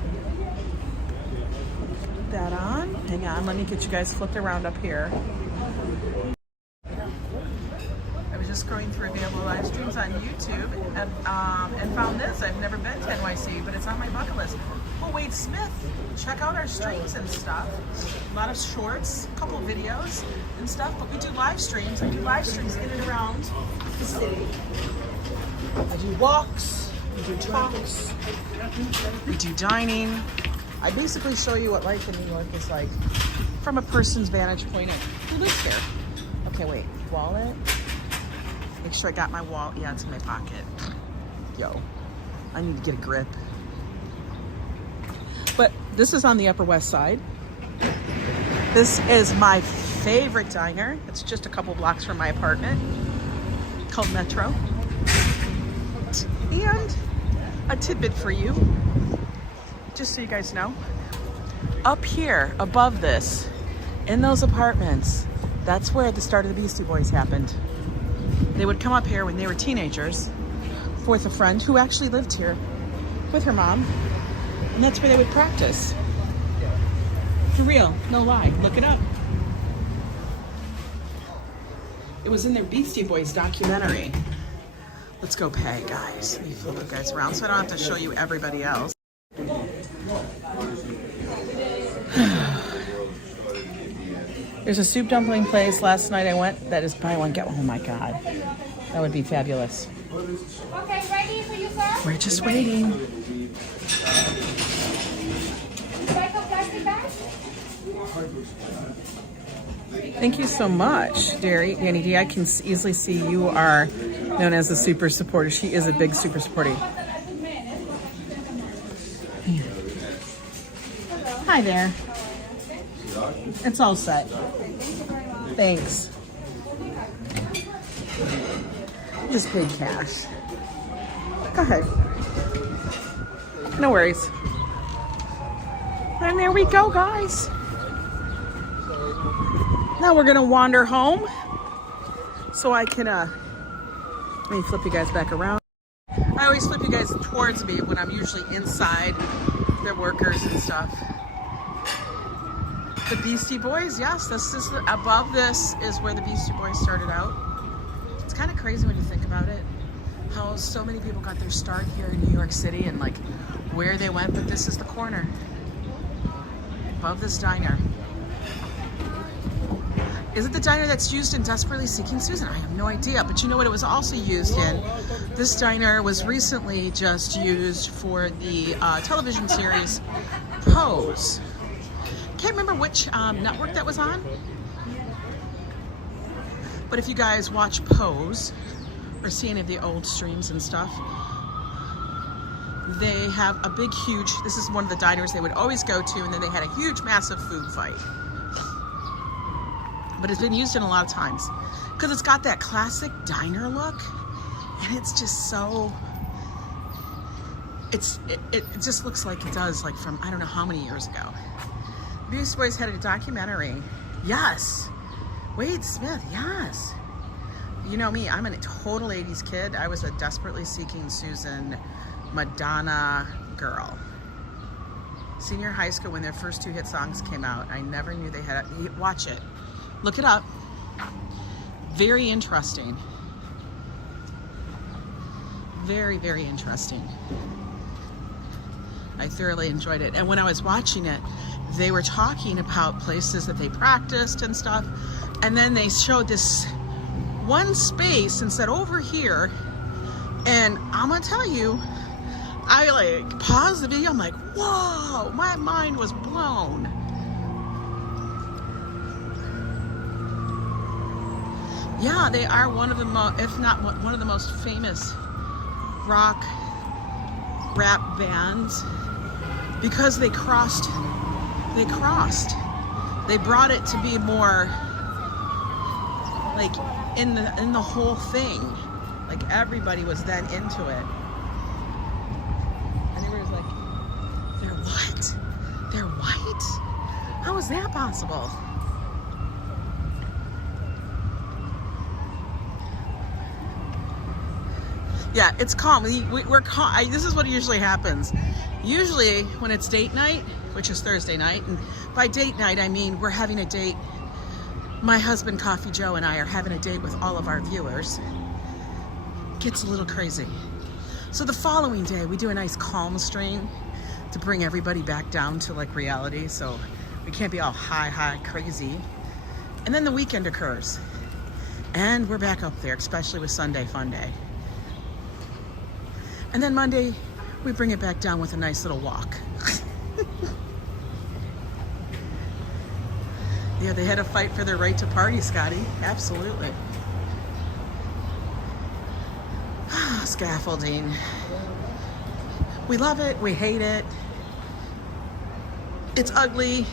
that on. Hang on, let me get you guys flipped around up here. I was just scrolling through available live streams on YouTube and found this. I've never been to NYC, but it's on my bucket list. Oh, Wade Smith, check out our streams and stuff. A lot of shorts, a couple videos and stuff, but we do live streams. I do live streams in and around the city. I do walks, we do talks, we do dining. I basically show you what life in New York is like from a person's vantage point of who lives here. Okay, wait, wallet. Make sure I got my wallet. Yeah, it's in my pocket. Yo, I need to get a grip. But this is on the Upper West Side. This is my favorite diner. It's just a couple blocks from my apartment, called Metro. And a tidbit for you, just so you guys know. Up here, above this, in those apartments, that's where the start of the Beastie Boys happened. They would come up here when they were teenagers with a friend who actually lived here with her mom, and that's where they would practice. For real, no lie, look it up. It was in their Beastie Boys documentary. Let's go pay, guys. Let me flip you guys around so I don't have to show you everybody else. There's a soup dumpling place last night I went that is buy one, get one. Oh my God. That would be fabulous. Okay, ready for you, sir? We're just waiting. Thank you so much, Danny D. I can easily see you are known as a super supporter. She is a big super supporter. Hi there. It's all set. Thanks. Just paid cash. Go ahead. No worries. And there we go, guys. Now we're gonna wander home so I can let me flip you guys back around. I always flip you guys towards me when I'm usually inside their workers and stuff. The Beastie Boys, yes, this is above this is where the Beastie Boys started out. It's kind of crazy when you think about it, how so many people got their start here in New York City and like where they went, but this is the corner above this diner. Is it the diner that's used in Desperately Seeking Susan? I have no idea, but you know what it was also used in? This diner was recently just used for the television series Pose. Can't remember which network that was on, but if you guys watch Pose or see any of the old streams and stuff, they have a big, huge, this is one of the diners they would always go to, and then they had a huge, massive food fight. But it's been used in a lot of times because it's got that classic diner look, and it's just so, it just looks like it does, like from I don't know how many years ago. Beastie Boys had a documentary. Yes. Wade Smith, yes. You know me, I'm a total 80s kid. I was a Desperately Seeking Susan Madonna girl. Senior high school, when their first 2 hit songs came out, I never knew they had it. Watch it. Look it up. Very interesting. Very, very interesting. I thoroughly enjoyed it. And when I was watching it, they were talking about places that they practiced and stuff. And then they showed this one space and said, over here. And I'm gonna tell you, I like paused the video. I'm like, whoa, my mind was blown. Yeah, they are one of the most, if not one of the most famous rock rap bands because they crossed. They brought it to be more like in the whole thing. Like everybody was then into it. And they were just like, they're what? They're white? How is that possible? Yeah, it's calm. We're calm. This is what usually happens. Usually when it's date night, which is Thursday night, and by date night I mean we're having a date. My husband, Coffee Joe, and I are having a date with all of our viewers. Gets a little crazy. So the following day we do a nice calm stream to bring everybody back down to like reality, so we can't be all high crazy. And then the weekend occurs and we're back up there, especially with Sunday Fun Day. And then Monday, we bring it back down with a nice little walk. Yeah, they had to fight for their right to party, Scotty. Absolutely. Scaffolding. We love it, we hate it. It's ugly,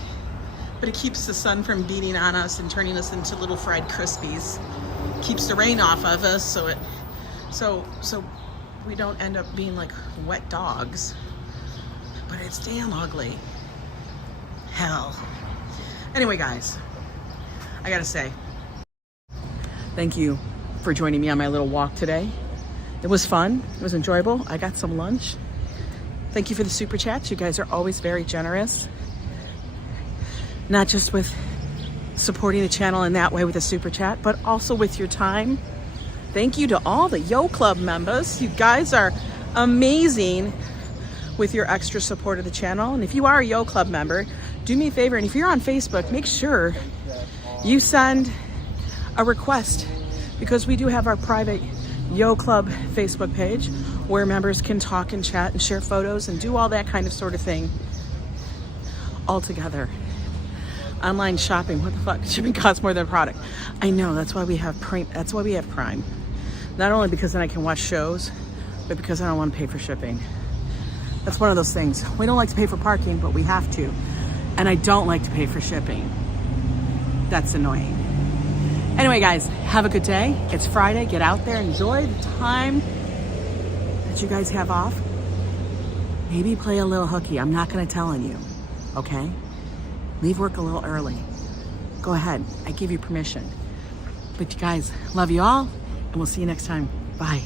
but it keeps the sun from beating on us and turning us into little fried Krispies. Keeps the rain off of us, so we don't end up being like wet dogs, but it's damn ugly. Hell. Anyway, guys, I gotta say, thank you for joining me on my little walk today. It was fun, it was enjoyable. I got some lunch. Thank you for the super chats. You guys are always very generous. Not just with supporting the channel in that way with a super chat, but also with your time. Thank you to all the YO Club members. You guys are amazing with your extra support of the channel. And if you are a YO Club member, do me a favor. And if you're on Facebook, make sure you send a request, because we do have our private YO Club Facebook page where members can talk and chat and share photos and do all that kind of sort of thing all together. Online shopping, what the fuck? Shipping costs more than a product. I know, that's why we have Prime. That's why we have Prime. Not only because then I can watch shows, but because I don't want to pay for shipping. That's one of those things. We don't like to pay for parking, but we have to. And I don't like to pay for shipping. That's annoying. Anyway, guys, have a good day. It's Friday. Get out there, enjoy the time that you guys have off. Maybe play a little hooky. I'm not going to tell on you, okay? Leave work a little early. Go ahead. I give you permission. But you guys, love you all, and we'll see you next time. Bye.